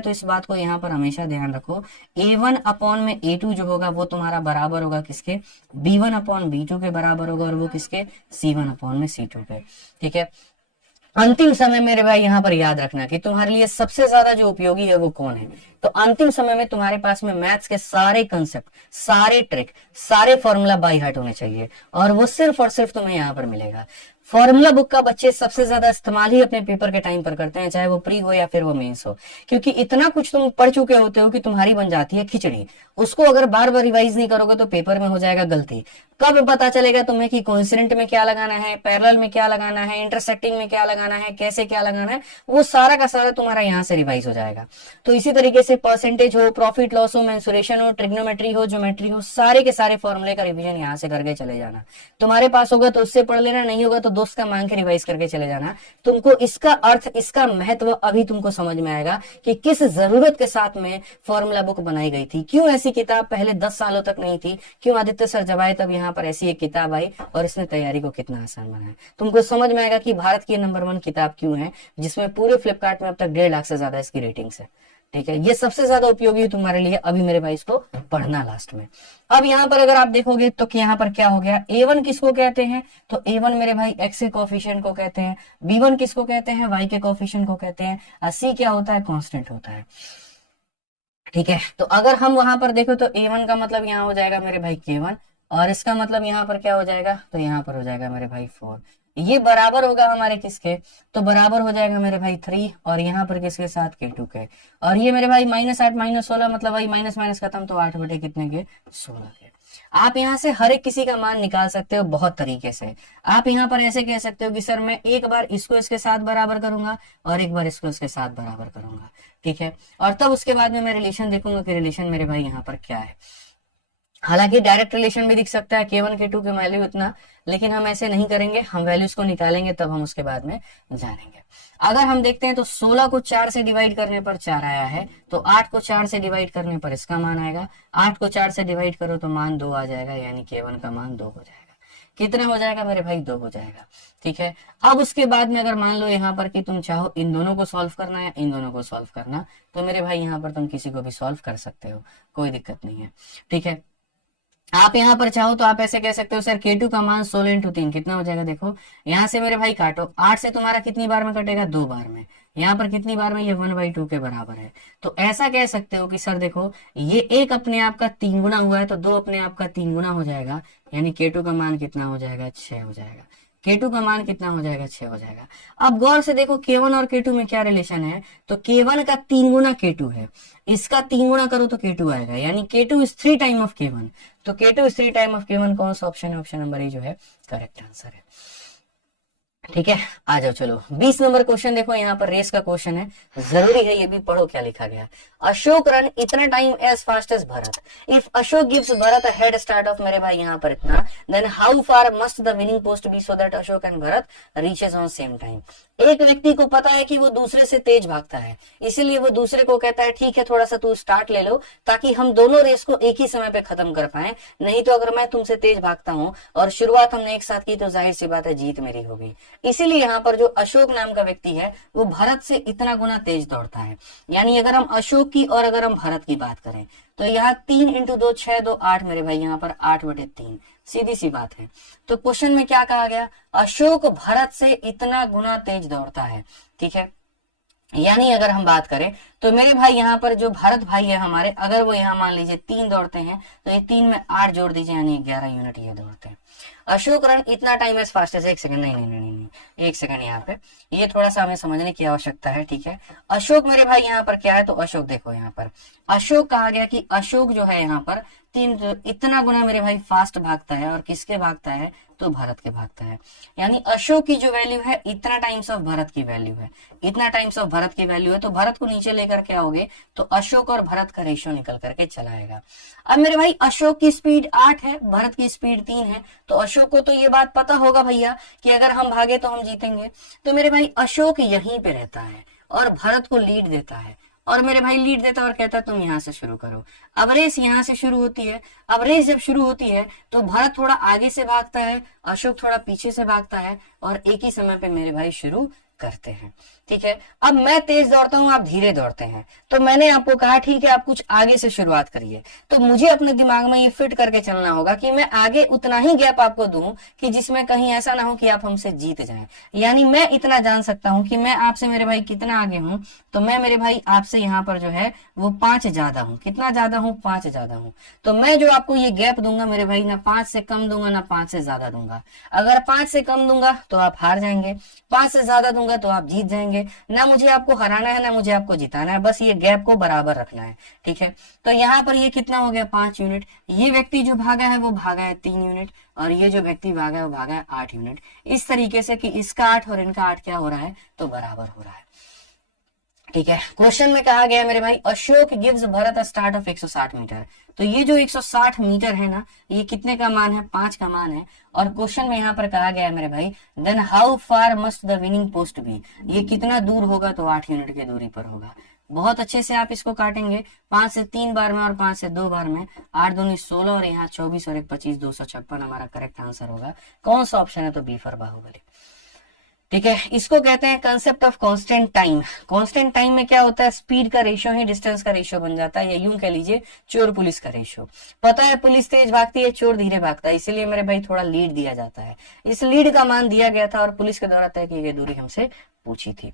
तो इस बात को यहाँ पर हमेशा ध्यान रखो, a1/a2 जो होगा वो तुम्हारा बराबर होगा किसके, b1/b2 के बराबर होगा, और वो किसके, c1/c2 के। ठीक है, अंतिम समय मेरे भाई यहाँ पर याद रखना कि तुम्हारे लिए सबसे ज्यादा जो उपयोगी है वो कौन है। तो अंतिम समय में तुम्हारे पास में मैथ्स के सारे कंसेप्ट, सारे ट्रिक, सारे फॉर्मूला बाय हार्ट होने चाहिए, और वो सिर्फ और सिर्फ तुम्हें यहाँ पर मिलेगा। फॉर्मूला बुक का बच्चे सबसे ज्यादा इस्तेमाल ही अपने पेपर के टाइम पर करते हैं, चाहे वो प्री हो या फिर वो मेंस हो, क्योंकि इतना कुछ तुम पढ़ चुके होते हो कि तुम्हारी बन जाती है खिचड़ी। उसको अगर बार बार रिवाइज नहीं करोगे तो पेपर में हो जाएगा गलती। कब पता चलेगा तुम्हें कि कोइंसिडेंट में क्या लगाना है, पैरेलल में क्या लगाना है, इंटरसेक्टिंग में क्या लगाना है, कैसे क्या लगाना है, वो सारा का सारा तुम्हारा यहाँ से रिवाइज हो जाएगा। तो इसी तरीके से परसेंटेज हो, प्रॉफिट लॉस हो, मेंसुरेशन हो, ट्रिग्नोमेट्री हो, ज्योमेट्री हो, सारे के सारे फॉर्मूले का रिवीजन यहाँ से करके चले जाना। तुम्हारे पास होगा तो उससे पढ़ लेना, नहीं होगा तो दोस्त का मांग के रिवाइज करके चले जाना। तुमको इसका अर्थ, इसका महत्व अभी तुमको समझ में आएगा कि किस जरूरत के साथ में फॉर्मूला बुक बनाई गई थी, क्यों ऐसी किताब पहले 10 सालों तक नहीं थी, क्यों आदित्य सर जब आए तब यहाँ पर ऐसी एक किताब आई और इसने तैयारी को कितना आसान बनाया। तुमको समझ में आएगा कि भारत की नंबर 1 किताब क्यों है, जिसमें पूरे फ्लिपकार्ट में अब तक 1.5 लाख से ज्यादा इसकी रेटिंग्स है। ठीक है, ये सबसे ज्यादा उपयोगी है तुम्हारे लिए। अभी मेरे भाई इसको पढ़ना लास्ट में। अब यहाँ पर अगर आप देखोगे तो यहाँ पर क्या हो गया, A1 किसको कहते हैं, तो A1 मेरे भाई x के कोफिशिएंट को कहते हैं, B1 किसको कहते हैं, y के कोफिशिएंट को कहते हैं, और C क्या होता है, कांस्टेंट होता है। ठीक है, तो अगर हम वहां पर देखो तो A1 का मतलब यहाँ हो जाएगा मेरे भाई K1, और इसका मतलब यहाँ पर क्या हो जाएगा, तो यहाँ पर हो जाएगा मेरे भाई 4। ये बराबर होगा हमारे किसके, तो बराबर हो जाएगा मेरे भाई 3, और यहाँ पर किसके साथ, K2 के। और ये मेरे भाई -8 -16 मतलब भाई माइनस माइनस खत्म, तो 8 बटे कितने के, 16 के। आप यहाँ से हर एक किसी का मान निकाल सकते हो बहुत तरीके से। आप यहाँ पर ऐसे कह सकते हो कि सर मैं एक बार इसको इसके साथ बराबर करूंगा और एक बार इसको इसके साथ बराबर करूंगा। ठीक है, और तब उसके बाद में मैं रिलेशन देखूंगा कि रिलेशन मेरे भाई यहाँ पर क्या है। हालांकि डायरेक्ट रिलेशन भी दिख सकता है K1 K2 के वैल्यू इतना, लेकिन हम ऐसे नहीं करेंगे, हम वैल्यूज को निकालेंगे तब हम उसके बाद में जानेंगे। अगर हम देखते हैं तो 16 को 4 से डिवाइड करने पर 4 आया है, तो 8 को 4 से डिवाइड करने पर इसका मान आएगा, 8 को 4 से डिवाइड करो तो मान 2 आ जाएगा, यानी K1 का मान 2 हो जाएगा। कितना हो जाएगा मेरे भाई, 2 हो जाएगा। ठीक है, अब उसके बाद में अगर मान लो यहाँ पर कि तुम चाहो इन दोनों को सॉल्व करना या इन दोनों को सॉल्व करना, तो मेरे भाई यहाँ पर तुम किसी को भी सॉल्व कर सकते हो, कोई दिक्कत नहीं है। ठीक है, आप यहाँ पर चाहो तो आप ऐसे कह सकते हो सर K2 का मान 16 इंटू 3 कितना हो जाएगा, देखो यहाँ से मेरे भाई काटो, 8 से तुम्हारा कितनी बार में कटेगा, 2 बार में। यहाँ पर कितनी बार में, ये 1/2 के बराबर है। तो ऐसा कह सकते हो कि सर देखो ये एक अपने आप का 3 गुना हुआ है, तो 2 अपने आप का 3 गुना हो जाएगा, यानी K2 का मान कितना हो जाएगा, 6 हो जाएगा। K2 का मान कितना हो जाएगा, 6 हो जाएगा। अब गौर से देखो K1 और K2 में क्या रिलेशन है, तो K1 का 3 गुना K2 है, इसका 3 गुना करो तो K2 आएगा, यानी K2 is 3 time of K1। तो K2 is 3 time of K1 कौन सा ऑप्शन है, ऑप्शन नंबर ए जो है करेक्ट आंसर है। ठीक है, आ जाओ चलो 20 नंबर क्वेश्चन देखो, यहाँ पर रेस का क्वेश्चन है, जरूरी है ये भी पढ़ो क्या लिखा गया। अशोक रन इतना time as fast as Bharat, if Ashok gives Bharat a head start of मेरे भाई यहाँ पर इतना, then how far must the winning post be so that Ashok and Bharat reaches on same time. एक व्यक्ति को पता है कि वो दूसरे से तेज भागता है, इसीलिए वो दूसरे को कहता है ठीक है थोड़ा सा तू स्टार्ट ले लो, ताकि हम दोनों रेस को एक ही समय पे खत्म कर पाए। नहीं तो अगर मैं तुमसे तेज भागता हूं और शुरुआत हमने एक साथ की तो जाहिर सी बात है जीत मेरी होगी। इसीलिए यहाँ पर जो अशोक नाम का व्यक्ति है वो भरत से इतना गुना तेज दौड़ता है। यानी अगर हम अशोक की और अगर हम भरत की बात करें तो यहाँ 3 इंटू 2 6 2 8 मेरे भाई यहाँ पर 8/3, सीधी सी बात है। तो क्वेश्चन में क्या कहा गया, अशोक भरत से इतना गुना तेज दौड़ता है। ठीक है, यानी अगर हम बात करें तो मेरे भाई यहाँ पर जो भारत भाई है हमारे, अगर वो यहाँ मान लीजिए 3 दौड़ते हैं तो ये 3 में 8 जोड़ दीजिए, यानी 11 यूनिट ये दौड़ते हैं। अशोक रन इतना टाइम एज फास्ट एज, एक सेकंड, नहीं, एक सेकंड, यहाँ पे ये थोड़ा सा हमें समझने की आवश्यकता है। ठीक है, अशोक मेरे भाई यहाँ पर क्या है, तो अशोक देखो यहाँ पर अशोक कहा गया कि अशोक जो है यहाँ पर 3 इतना गुना मेरे भाई फास्ट भागता है, और किसके भागता है, तो भारत के भागता है। यानी अशोक की जो वैल्यू है इतना टाइम्स ऑफ भारत की वैल्यू है, इतना टाइम्स ऑफ भारत की वैल्यू है, तो भारत को नीचे लेकर के आओगे तो अशोक और भारत का रेशियो निकल करके चला आएगा। अब मेरे भाई अशोक की स्पीड 8 है, भारत की स्पीड 3 है, तो अशोक को तो ये बात पता होगा भैया कि अगर हम भागे तो हम जीतेंगे। तो मेरे भाई अशोक यहीं पे रहता है और भारत को लीड देता है, और मेरे भाई लीड देता है और कहता है तुम यहाँ से शुरू करो। अब रेस यहाँ से शुरू होती है। अब रेस जब शुरू होती है तो भारत थोड़ा आगे से भागता है, अशोक थोड़ा पीछे से भागता है, और एक ही समय पे मेरे भाई शुरू करते हैं। ठीक है। अब मैं तेज दौड़ता हूं, आप धीरे दौड़ते हैं, तो मैंने आपको कहा ठीक है आप कुछ आगे से शुरुआत करिए, तो मुझे अपने दिमाग में ये फिट करके चलना होगा कि मैं आगे उतना ही गैप आपको दूं कि जिसमें कहीं ऐसा ना हो कि आप हमसे जीत जाएं। यानी मैं इतना जान सकता हूं कि मैं आपसे मेरे भाई कितना आगे हूं, तो मैं मेरे भाई आपसे यहाँ पर जो है वो 5 ज्यादा हूं। कितना ज्यादा हूं? 5 ज्यादा हूं। तो मैं जो आपको ये गैप दूंगा मेरे भाई, ना 5 से कम दूंगा ना 5 से ज्यादा दूंगा। अगर 5 से कम दूंगा तो आप हार जाएंगे, 5 से ज्यादा दूंगा तो आप जीत जाएंगे। ना मुझे आपको हराना है ना मुझे आपको जिताना है, बस ये गैप को बराबर रखना है, ठीक है। तो यहाँ पर ये कितना हो गया? 5 यूनिट। ये व्यक्ति जो भागा है वो भागा है 3 यूनिट, और ये जो व्यक्ति भागा है वो भागा है 8 यूनिट। इस तरीके से कि इसका 8 और इनका 8 क्या हो रहा है? तो बराबर हो रहा है, ठीक है। क्वेश्चन में कहा गया मेरे भाई Ashok gives Bharat a start of 160 metre. तो ये जो 160 मीटर है ना, ये कितने का मान है? 5 का मान है। और क्वेश्चन में यहाँ पर कहा गया है मेरे भाई then how far must the winning post be. ये कितना दूर होगा? तो 8 यूनिट की दूरी पर होगा। बहुत अच्छे से आप इसको काटेंगे, 5 से 3 बार में और 5 से 2 बार में। 8 दूनी 16 और यहाँ 24 और 1 25, 256 हमारा करेक्ट आंसर होगा। कौन सा ऑप्शन है? तो बी फॉर बाहुबली, ठीक है। इसको कहते हैं concept of constant time. Constant time में क्या होता है? स्पीड का रेशियो ही डिस्टेंस का रेशियो बन जाता है, या यूं कह लीजिए चोर पुलिस का रेशियो। पता है पुलिस तेज भागती है, चोर धीरे भागता है, इसीलिए मेरे भाई थोड़ा लीड दिया जाता है। इस लीड का मान दिया गया था और पुलिस के द्वारा तय की गई दूरी हमसे पूछी थी।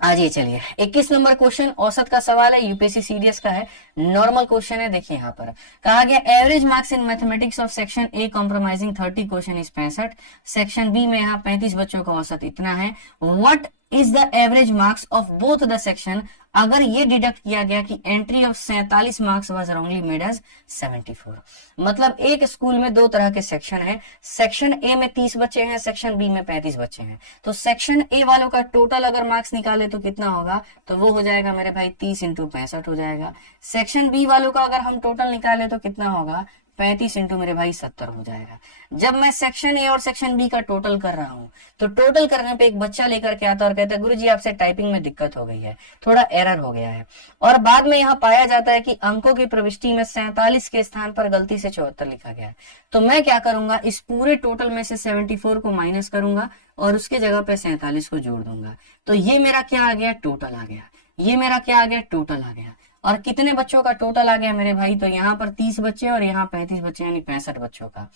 आज ये चलिए 21 नंबर क्वेश्चन औसत का सवाल है, यूपीएससी सीडीएस का है, नॉर्मल क्वेश्चन है। देखिए यहाँ पर कहा गया average marks in mathematics of section A compromising 30 question is 65, section B में यहाँ 35 बच्चों का औसत इतना है। What is the average marks of both the section. अगर ये डिडक्ट किया गया कि entry of 47 marks was wrongly made as 74, मतलब एक स्कूल में 2 तरह के सेक्शन है, सेक्शन ए में 30 बच्चे हैं, सेक्शन बी में 35 बच्चे हैं। तो सेक्शन ए वालों का टोटल अगर मार्क्स निकाले तो कितना होगा? तो वो हो जाएगा मेरे भाई 30 इंटू 65 हो जाएगा। सेक्शन बी वालों का अगर हम टोटल निकाले तो कितना होगा? 35 इंटू मेरे भाई 70 हो जाएगा। जब मैं सेक्शन ए और सेक्शन बी का टोटल कर रहा हूं तो टोटल करने पे एक बच्चा लेकर के आता और कहता है गुरुजी आपसे टाइपिंग में दिक्कत हो गई है, थोड़ा एरर हो गया है, और बाद में यहाँ पाया जाता है कि अंकों की प्रविष्टि में 47 के स्थान पर गलती से 74 लिखा गया है। तो मैं क्या करूंगा? इस पूरे टोटल में से 74 को माइनस करूंगा और उसके जगह पे 47 को जोड़ दूंगा। तो ये मेरा क्या आ गया? टोटल आ गया। ये मेरा क्या आ गया? टोटल आ गया। और कितने बच्चों का टोटल आ गया मेरे भाई? तो यहाँ पर 30 बच्चे और यहाँ 35 बच्चे, यानी 65 बच्चों का,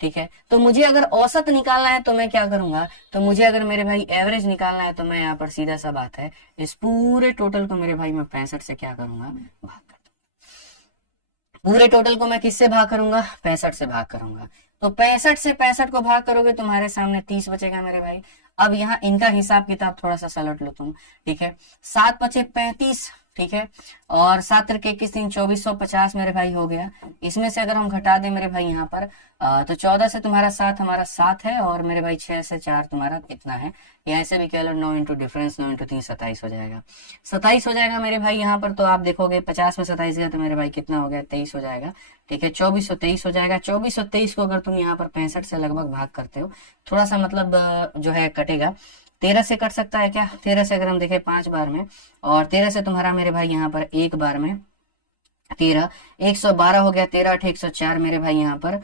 ठीक है। तो मुझे अगर औसत निकालना है तो मैं क्या करूंगा? तो मुझे अगर मेरे भाई एवरेज निकालना है तो मैं यहाँ पर सीधा सा बात है इस पूरे टोटल को मेरे भाई मैं 65 से क्या करूंगा? भाग कर दूंगा। पूरे टोटल को मैं किससे भाग करूंगा? 65 से भाग करूंगा। तो 65 से 65 को भाग करोगे तुम्हारे सामने 30 बचेगा मेरे भाई। अब यहाँ इनका हिसाब किताब थोड़ा सा सलट लो तुम, ठीक है। 7 बचे 35, ठीक है, और 7 त्रिक 21 3 2450 मेरे भाई हो गया। इसमें से अगर हम घटा दें मेरे भाई यहाँ पर तो 14 से तुम्हारा 7 हमारा 7 है, और मेरे भाई 6 से 4 तुम्हारा कितना है, या ऐसे भी कह लो 9 इंटू डिफरेंस 9 इंटू 3 27 हो जाएगा। 27 हो जाएगा मेरे भाई यहाँ पर। तो आप देखोगे 50 में 27 गया तो मेरे भाई कितना हो गया? 23 हो जाएगा, ठीक है। 2423 हो जाएगा। 2423 को अगर तुम यहाँ पर 65 से लगभग भाग करते हो, थोड़ा सा मतलब जो है कटेगा। 13 से कट सकता है क्या? 13 से अगर हम देखें 5 बार में, और 13 से तुम्हारा मेरे भाई यहाँ पर 1 बार में 13, 112 हो गया। 13 8 104 मेरे भाई यहाँ पर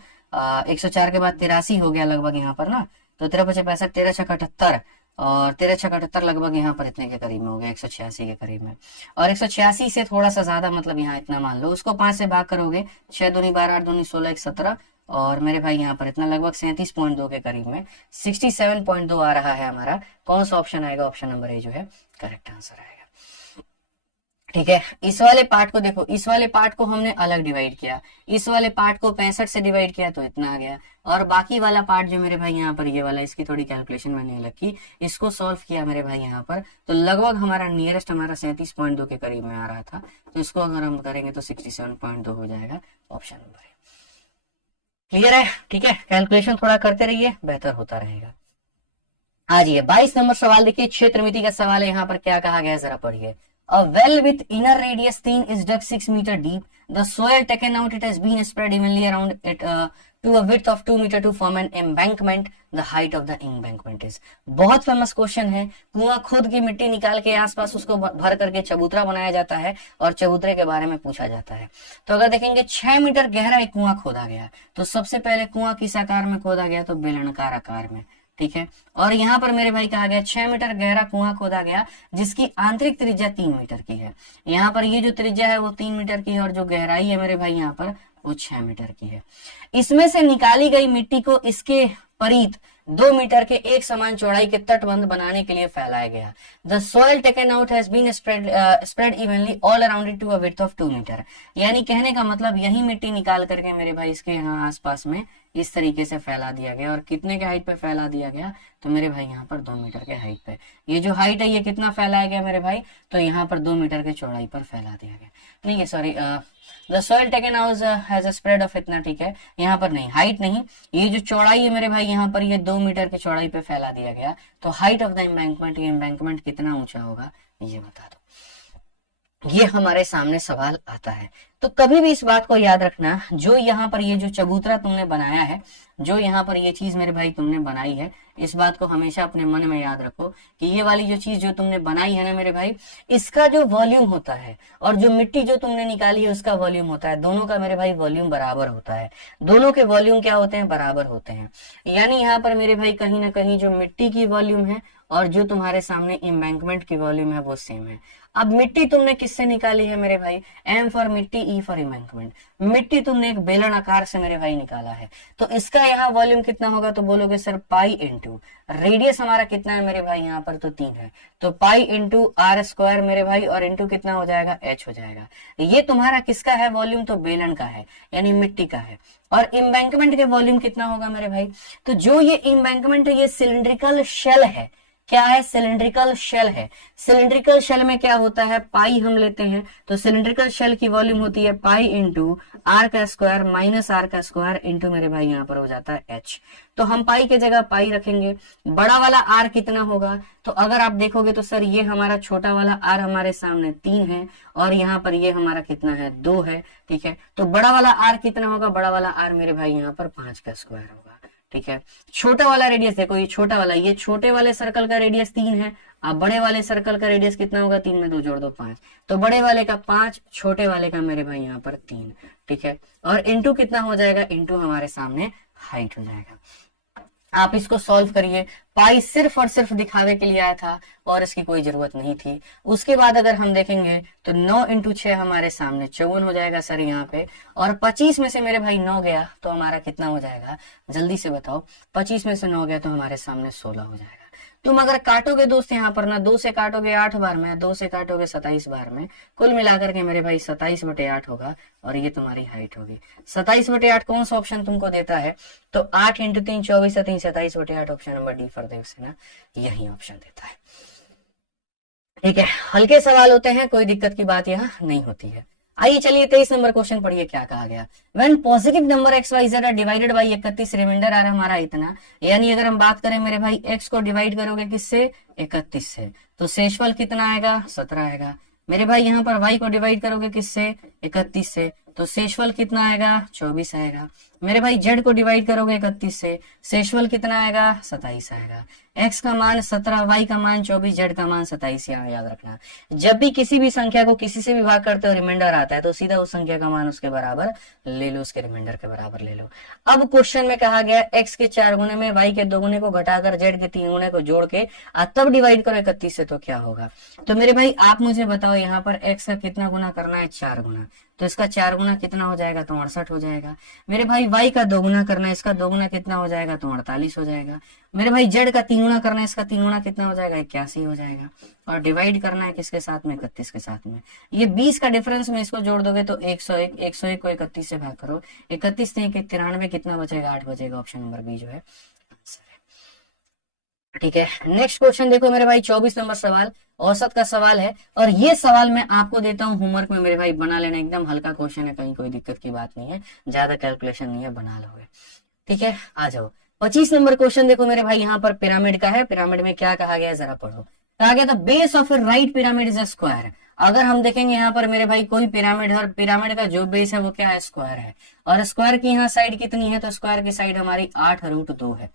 104 के बाद 83 हो गया लगभग यहाँ पर ना। तो 13 5 65, 13 6 78 और 13 6 78 लगभग यहाँ पर इतने के करीब में हो गया, 186 के करीब में। और 186 से थोड़ा सा ज्यादा, मतलब यहाँ इतना मान लो, उसको 5 से भाग करोगे 6 दूनी 12 8 दूनी 16 1 17, और मेरे भाई यहाँ पर इतना लगभग 37.2 के करीब में 67.2 आ रहा है हमारा। कौन सा ऑप्शन आएगा? ऑप्शन नंबर ए जो है करेक्ट आंसर आएगा, ठीक है। इस वाले पार्ट को देखो, इस वाले पार्ट को हमने अलग डिवाइड किया, इस वाले पार्ट को 65 से डिवाइड किया तो इतना आ गया, और बाकी वाला पार्ट जो मेरे भाई यहाँ पर ये वाला, इसकी थोड़ी कैलकुलेशन मैंने अलग की, इसको सॉल्व किया मेरे भाई यहाँ पर, तो लगभग हमारा नियरेस्ट हमारा 37.2 के करीब में आ रहा था। तो इसको अगर हम करेंगे तो 67.2 हो जाएगा, ऑप्शन नंबर ए। क्लियर है? ठीक है, कैलकुलेशन थोड़ा करते रहिए, बेहतर होता रहेगा। आज ये 22 नंबर सवाल देखिए, क्षेत्र मिति का सवाल है। यहाँ पर क्या कहा गया जरा पढ़िए। A well with inner radius 3 is dug 6 meter deep. The soil taken out, it has been spread evenly around it to a width of 2 meter to form an embankment. The height of the embankment is. बहुत famous question है। कुआं खोद की मिट्टी निकाल के आसपास उसको भर करके चबूतरा बनाया जाता है और चबूतरे के बारे में पूछा जाता है। तो अगर देखेंगे 6 मीटर गहरा एक कुआं खोदा गया, तो सबसे पहले कुआं किस आकार में खोदा गया? तो बेलनाकार आकार में, ठीक है। और यहाँ पर मेरे भाई कहा गया 6 मीटर गहरा कुआं खोदा गया जिसकी आंतरिक त्रिज्या 3 मीटर की है। यहाँ पर ये जो त्रिज्या है वो 3 मीटर की है और जो गहराई है मेरे भाई यहाँ पर वो 6 मीटर की है। इसमें से निकाली गई मिट्टी को इसके परित 2 मीटर के एक समान चौड़ाई के तटबंध बनाने के लिए फैलाया गया। The soil taken out has been spread evenly all around it to a width of 2 metre. यानी कहने का मतलब यही मिट्टी निकाल करके मेरे भाई इसके यहाँ आसपास में इस तरीके से फैला दिया गया। और कितने के हाइट पे फैला दिया गया, तो मेरे भाई यहाँ पर 2 मीटर के हाइट पे। ये जो हाइट है ये कितना फैलाया गया मेरे भाई, तो यहाँ पर 2 मीटर के चौड़ाई पर फैला दिया गया। नहीं है, sorry, the soil taken out has a spread of इतना, ठीक है, यहाँ पर नहीं, हाइट नहीं, ये जो चौड़ाई है मेरे भाई यहाँ पर ये 2 मीटर की चौड़ाई पे फैला दिया गया। तो हाइट ऑफ द एम्बैंकमेंट, ये एम्बैंकमेंट कितना ऊंचा होगा ये बता दो। ये हमारे सामने सवाल आता है। तो कभी भी इस बात को याद रखना, जो यहाँ पर ये जो चबूतरा तुमने बनाया है, जो यहाँ पर ये चीज मेरे भाई तुमने बनाई है, इस बात को हमेशा अपने मन में याद रखो कि ये वाली जो चीज जो तुमने बनाई है ना मेरे भाई, इसका जो वॉल्यूम होता है और जो मिट्टी जो तुमने निकाली है उसका वॉल्यूम होता है, दोनों का मेरे भाई वॉल्यूम बराबर होता है। दोनों के वॉल्यूम क्या होते हैं, बराबर होते हैं। यानी यहाँ पर मेरे भाई कहीं ना कहीं जो मिट्टी की वॉल्यूम है और जो तुम्हारे सामने एम्बैंकमेंट की वॉल्यूम है वो सेम है। अब मिट्टी तुमने किससे निकाली है मेरे भाई, एम फॉर मिट्टी, ई फॉर एम्बैंकमेंट। मिट्टी तुमने एक बेलन आकार से मेरे भाई निकाला है, तो इसका यहाँ वॉल्यूम कितना होगा, तो बोलोगे सर पाई इंटू रेडियस हमारा कितना है मेरे भाई यहाँ पर, तो 3 है, तो पाई इंटू आर स्क्वायर मेरे भाई, और इंटू कितना हो जाएगा, एच हो जाएगा। ये तुम्हारा किसका है वॉल्यूम, तो बेलन का है, यानी मिट्टी का है। और एम्बैंकमेंट के वॉल्यूम कितना होगा मेरे भाई, तो जो ये एम्बैंकमेंट है ये सिलिंड्रिकल शेल है। क्या है, सिलिंड्रिकल शेल है। सिलिंड्रिकल शेल में क्या होता है, पाई हम लेते हैं, तो सिलिंड्रिकल शेल की वॉल्यूम होती है पाई इंटू आर का स्क्वायर माइनस आर का स्क्वायर इंटू मेरे भाई यहाँ पर हो जाता है एच। तो हम पाई की जगह पाई रखेंगे। बड़ा वाला आर कितना होगा, तो अगर आप देखोगे तो सर ये हमारा छोटा वाला आर हमारे सामने 3 है और यहाँ पर ये हमारा कितना है, 2 है, ठीक है। तो बड़ा वाला आर कितना होगा, बड़ा वाला आर मेरे भाई यहाँ पर 5 का स्क्वायर होगा, ठीक है। छोटा वाला रेडियस देखो, ये छोटा वाला, ये छोटे वाले सर्कल का रेडियस 3 है। अब बड़े वाले सर्कल का रेडियस कितना होगा, 3 में 2 जोड़ दो 5, तो बड़े वाले का 5, छोटे वाले का मेरे भाई यहाँ पर 3, ठीक है। और इंटू कितना हो जाएगा, इंटू हमारे सामने हाइट हो जाएगा। आप इसको सॉल्व करिए। पाई सिर्फ और सिर्फ दिखावे के लिए आया था और इसकी कोई जरूरत नहीं थी। उसके बाद अगर हम देखेंगे तो 9 इंटू 6 हमारे सामने 54 हो जाएगा सर यहाँ पे, और 25 में से मेरे भाई 9 गया तो हमारा कितना हो जाएगा, जल्दी से बताओ। 25 में से 9 गया तो हमारे सामने 16 हो जाएगा। तुम अगर काटोगे दोस्त यहाँ पर ना, 2 से काटोगे 8 बार में, 2 से काटोगे 27 बार में, कुल मिलाकर के मेरे भाई 27/8 होगा और ये तुम्हारी हाइट होगी। 27/8 कौन सा ऑप्शन तुमको देता है, तो 8 into 3 24 3 27/8 option number D for Devsena यही ऑप्शन देता है। ठीक है, हल्के सवाल होते हैं, कोई दिक्कत की बात यहाँ नहीं होती है। आइए चलिए 23 नंबर क्वेश्चन पढ़िए क्या कहा गया। When positive number X Y Z divided by 31, remainder आ रहा हमारा इतना, यानी अगर हम बात करें मेरे भाई एक्स को डिवाइड करोगे किससे, 31 से, तो शेषफल कितना आएगा, 17 आएगा। मेरे भाई यहाँ पर वाई को डिवाइड करोगे किससे, 31 से, तो शेषफल कितना आएगा, 24 आएगा। मेरे भाई जेड को डिवाइड करोगे 31 से, शेषफल कितना आएगा, 27 आएगा। एक्स का मान 17, वाई का मान 24, जेड का मान 27। यहाँ याद रखना, जब भी किसी भी संख्या को किसी से भी भाग करते हो रिमाइंडर आता है तो सीधा उस संख्या का मान उसके बराबर ले लो, उसके रिमाइंडर के बराबर ले लो। अब क्वेश्चन में कहा गया एक्स के 4 गुने में वाई के 2 गुने को घटाकर जेड के 3 गुने को जोड़ के तब डिवाइड करो 31 से, तो क्या होगा। तो मेरे भाई आप मुझे बताओ यहाँ पर एक्स का कितना गुना करना है, 4 गुना, तो इसका 4 गुना कितना हो जाएगा, तो 68 हो जाएगा। मेरे भाई वाई का 2 गुना करना है, इसका 2 गुना कितना हो जाएगा, तो 48 हो जाएगा। मेरे भाई जेड का 3 गुना करना है, इसका 3 गुना कितना हो जाएगा, 81 हो जाएगा। और डिवाइड करना है किसके साथ में, 31 के साथ में। ये 20 का डिफरेंस में इसको जोड़ दोगे तो 101, 101 को 31 से भाग करो, 31 नहीं 93, कितना बचेगा, 8 बचेगा। ऑप्शन नंबर बी जो है आंसर है। ठीक है, नेक्स्ट क्वेश्चन देखो मेरे भाई, 24 नंबर सवाल औसत का सवाल है, और ये सवाल मैं आपको देता हूं होमवर्क में मेरे भाई, बना लेना, एकदम हल्का क्वेश्चन है, कहीं कोई दिक्कत की बात नहीं है, ज्यादा कैलकुलेशन नहीं है, बना लोगे। ठीक है, आ जाओ 25 नंबर क्वेश्चन देखो मेरे भाई, यहाँ पर पिरामिड का है। पिरामिड में क्या कहा गया है जरा पढ़ो। कहा गया था base of A right pyramid is a square. अगर हम देखेंगे यहाँ पर मेरे भाई कोई पिरामिड है और पिरामिड का जो बेस है वो क्या है, स्क्वायर है, और स्क्वायर की यहाँ साइड कितनी है, तो स्क्वायर की साइड हमारी 8√2 है।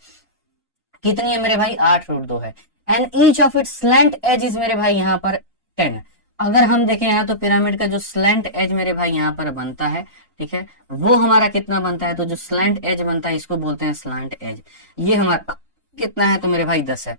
कितनी है मेरे भाई, 8√2 है। And each of its slant edge is मेरे भाई यहाँ पर 10। अगर हम देखें यहाँ तो पिरामिड का जो स्लैंट एज मेरे भाई यहाँ पर बनता है, ठीक है, वो हमारा कितना बनता है, तो जो स्लैंट एज बनता है इसको बोलते हैं स्लैंट एज। ये हमारा कितना है, तो मेरे भाई 10 है।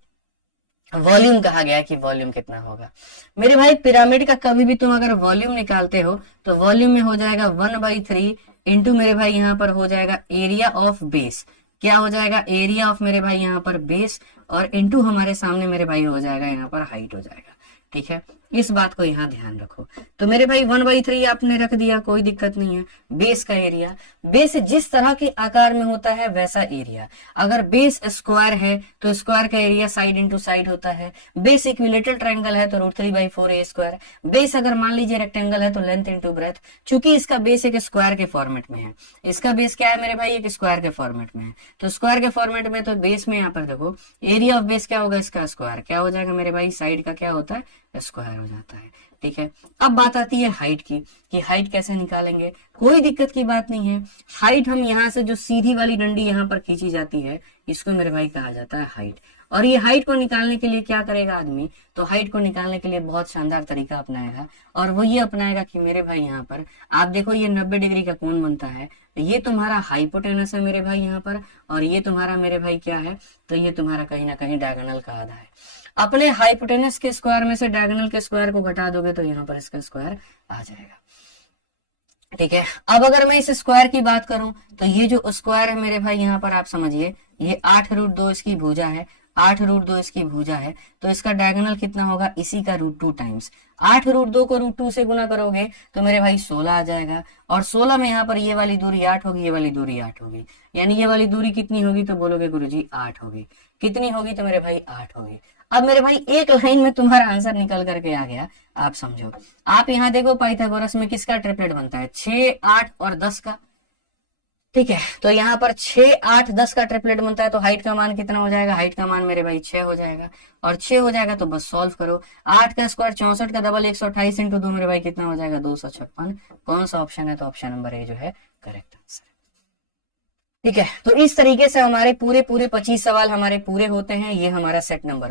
वॉल्यूम कहा गया है कि वॉल्यूम कितना होगा मेरे भाई। पिरामिड का कभी भी तुम अगर वॉल्यूम निकालते हो तो वॉल्यूम में हो जाएगा 1/3 इंटू मेरे भाई यहाँ पर हो जाएगा एरिया ऑफ बेस। क्या हो जाएगा, एरिया ऑफ मेरे भाई यहाँ पर बेस, और इंटू हमारे सामने मेरे भाई हो जाएगा यहाँ पर हाइट हो जाएगा। ठीक है, इस बात को यहाँ ध्यान रखो। तो मेरे भाई 1/3 आपने रख दिया, कोई दिक्कत नहीं है। बेस का एरिया, बेस जिस तरह के आकार में होता है वैसा एरिया। अगर बेस स्क्वायर है तो स्क्वायर का एरिया साइड इंटू साइड होता है। बेस इक्विलेटरल ट्रायंगल है तो √3/4 a स्क्वायर। बेस अगर मान लीजिए रेक्टेंगल है तो लेंथ इंटू ब्रेथ। चूंकि इसका बेस एक स्क्वायर के फॉर्मेट में है, इसका बेस क्या है मेरे भाई, एक स्क्वायर के फॉर्मेट में है। तो स्क्वायर के फॉर्मेट में तो बेस में यहाँ पर देखो एरिया ऑफ बेस क्या होगा, इसका स्क्वायर। क्या हो जाएगा मेरे भाई, साइड का क्या होता है, स्क्वायर हो जाता है। ठीक है, अब बात आती है हाइट की कि हाइट कैसे निकालेंगे। कोई दिक्कत की बात नहीं है। हाइट हम यहाँ से जो सीधी वाली डंडी यहाँ पर खींची जाती है इसको मेरे भाई कहा जाता है हाइट। और ये हाइट को निकालने के लिए क्या करेगा आदमी, तो हाइट को निकालने के लिए बहुत शानदार तरीका अपनाएगा, और वो ये अपनाएगा कि मेरे भाई यहाँ पर आप देखो ये 90 डिग्री का कोण बनता है। ये तुम्हारा हाइपोटेनस है मेरे भाई यहाँ पर, और ये तुम्हारा मेरे भाई क्या है, तो ये तुम्हारा कहीं ना कहीं डायगोनल का आधा है। अपने हाइपोटेनस के स्क्वायर में से डायगोनल के स्क्वायर को घटा दोगे तो यहाँ पर इसका स्क्वायर आ जाएगा। ठीक है, अब अगर मैं इस स्क्वायर की बात करूं तो ये जो स्क्वायर है मेरे भाई यहाँ पर आप समझिए ये 8√2 इसकी भुजा है, 8√2 इसकी भुजा है, तो इसका डायगोनल कितना होगा, इसी का √2 टाइम्स। 8√2 को √2 से गुना करोगे तो मेरे भाई 16 आ जाएगा, और 16 में यहाँ पर ये वाली दूरी 8 होगी, ये वाली दूरी 8 होगी, यानी ये वाली दूरी कितनी होगी, तो बोलोगे गुरुजी 8 होगी। कितनी होगी, तो मेरे भाई 8 होगी। अब मेरे भाई एक लाइन में तुम्हारा आंसर निकल करके आ गया। आप समझो, आप यहाँ देखो पाइथागोरस में किसका ट्रिपलेट बनता है, 6, 8 और 10 का। ठीक है, तो यहाँ पर 6, 8, 10 का ट्रिपलेट बनता है, तो हाइट का मान कितना हो जाएगा, हाइट का मान मेरे भाई 6 हो जाएगा। और 6 हो जाएगा तो बस सॉल्व करो। 8 का स्क्वायर 64 का डबल 128 इंटू 2 मेरे भाई कितना हो जाएगा, 256। कौन सा ऑप्शन है, तो ऑप्शन नंबर ए जो है करेक्ट आंसर। ठीक है, तो इस तरीके से हमारे पूरे 25 सवाल हमारे पूरे होते हैं। ये हमारा सेट नंबर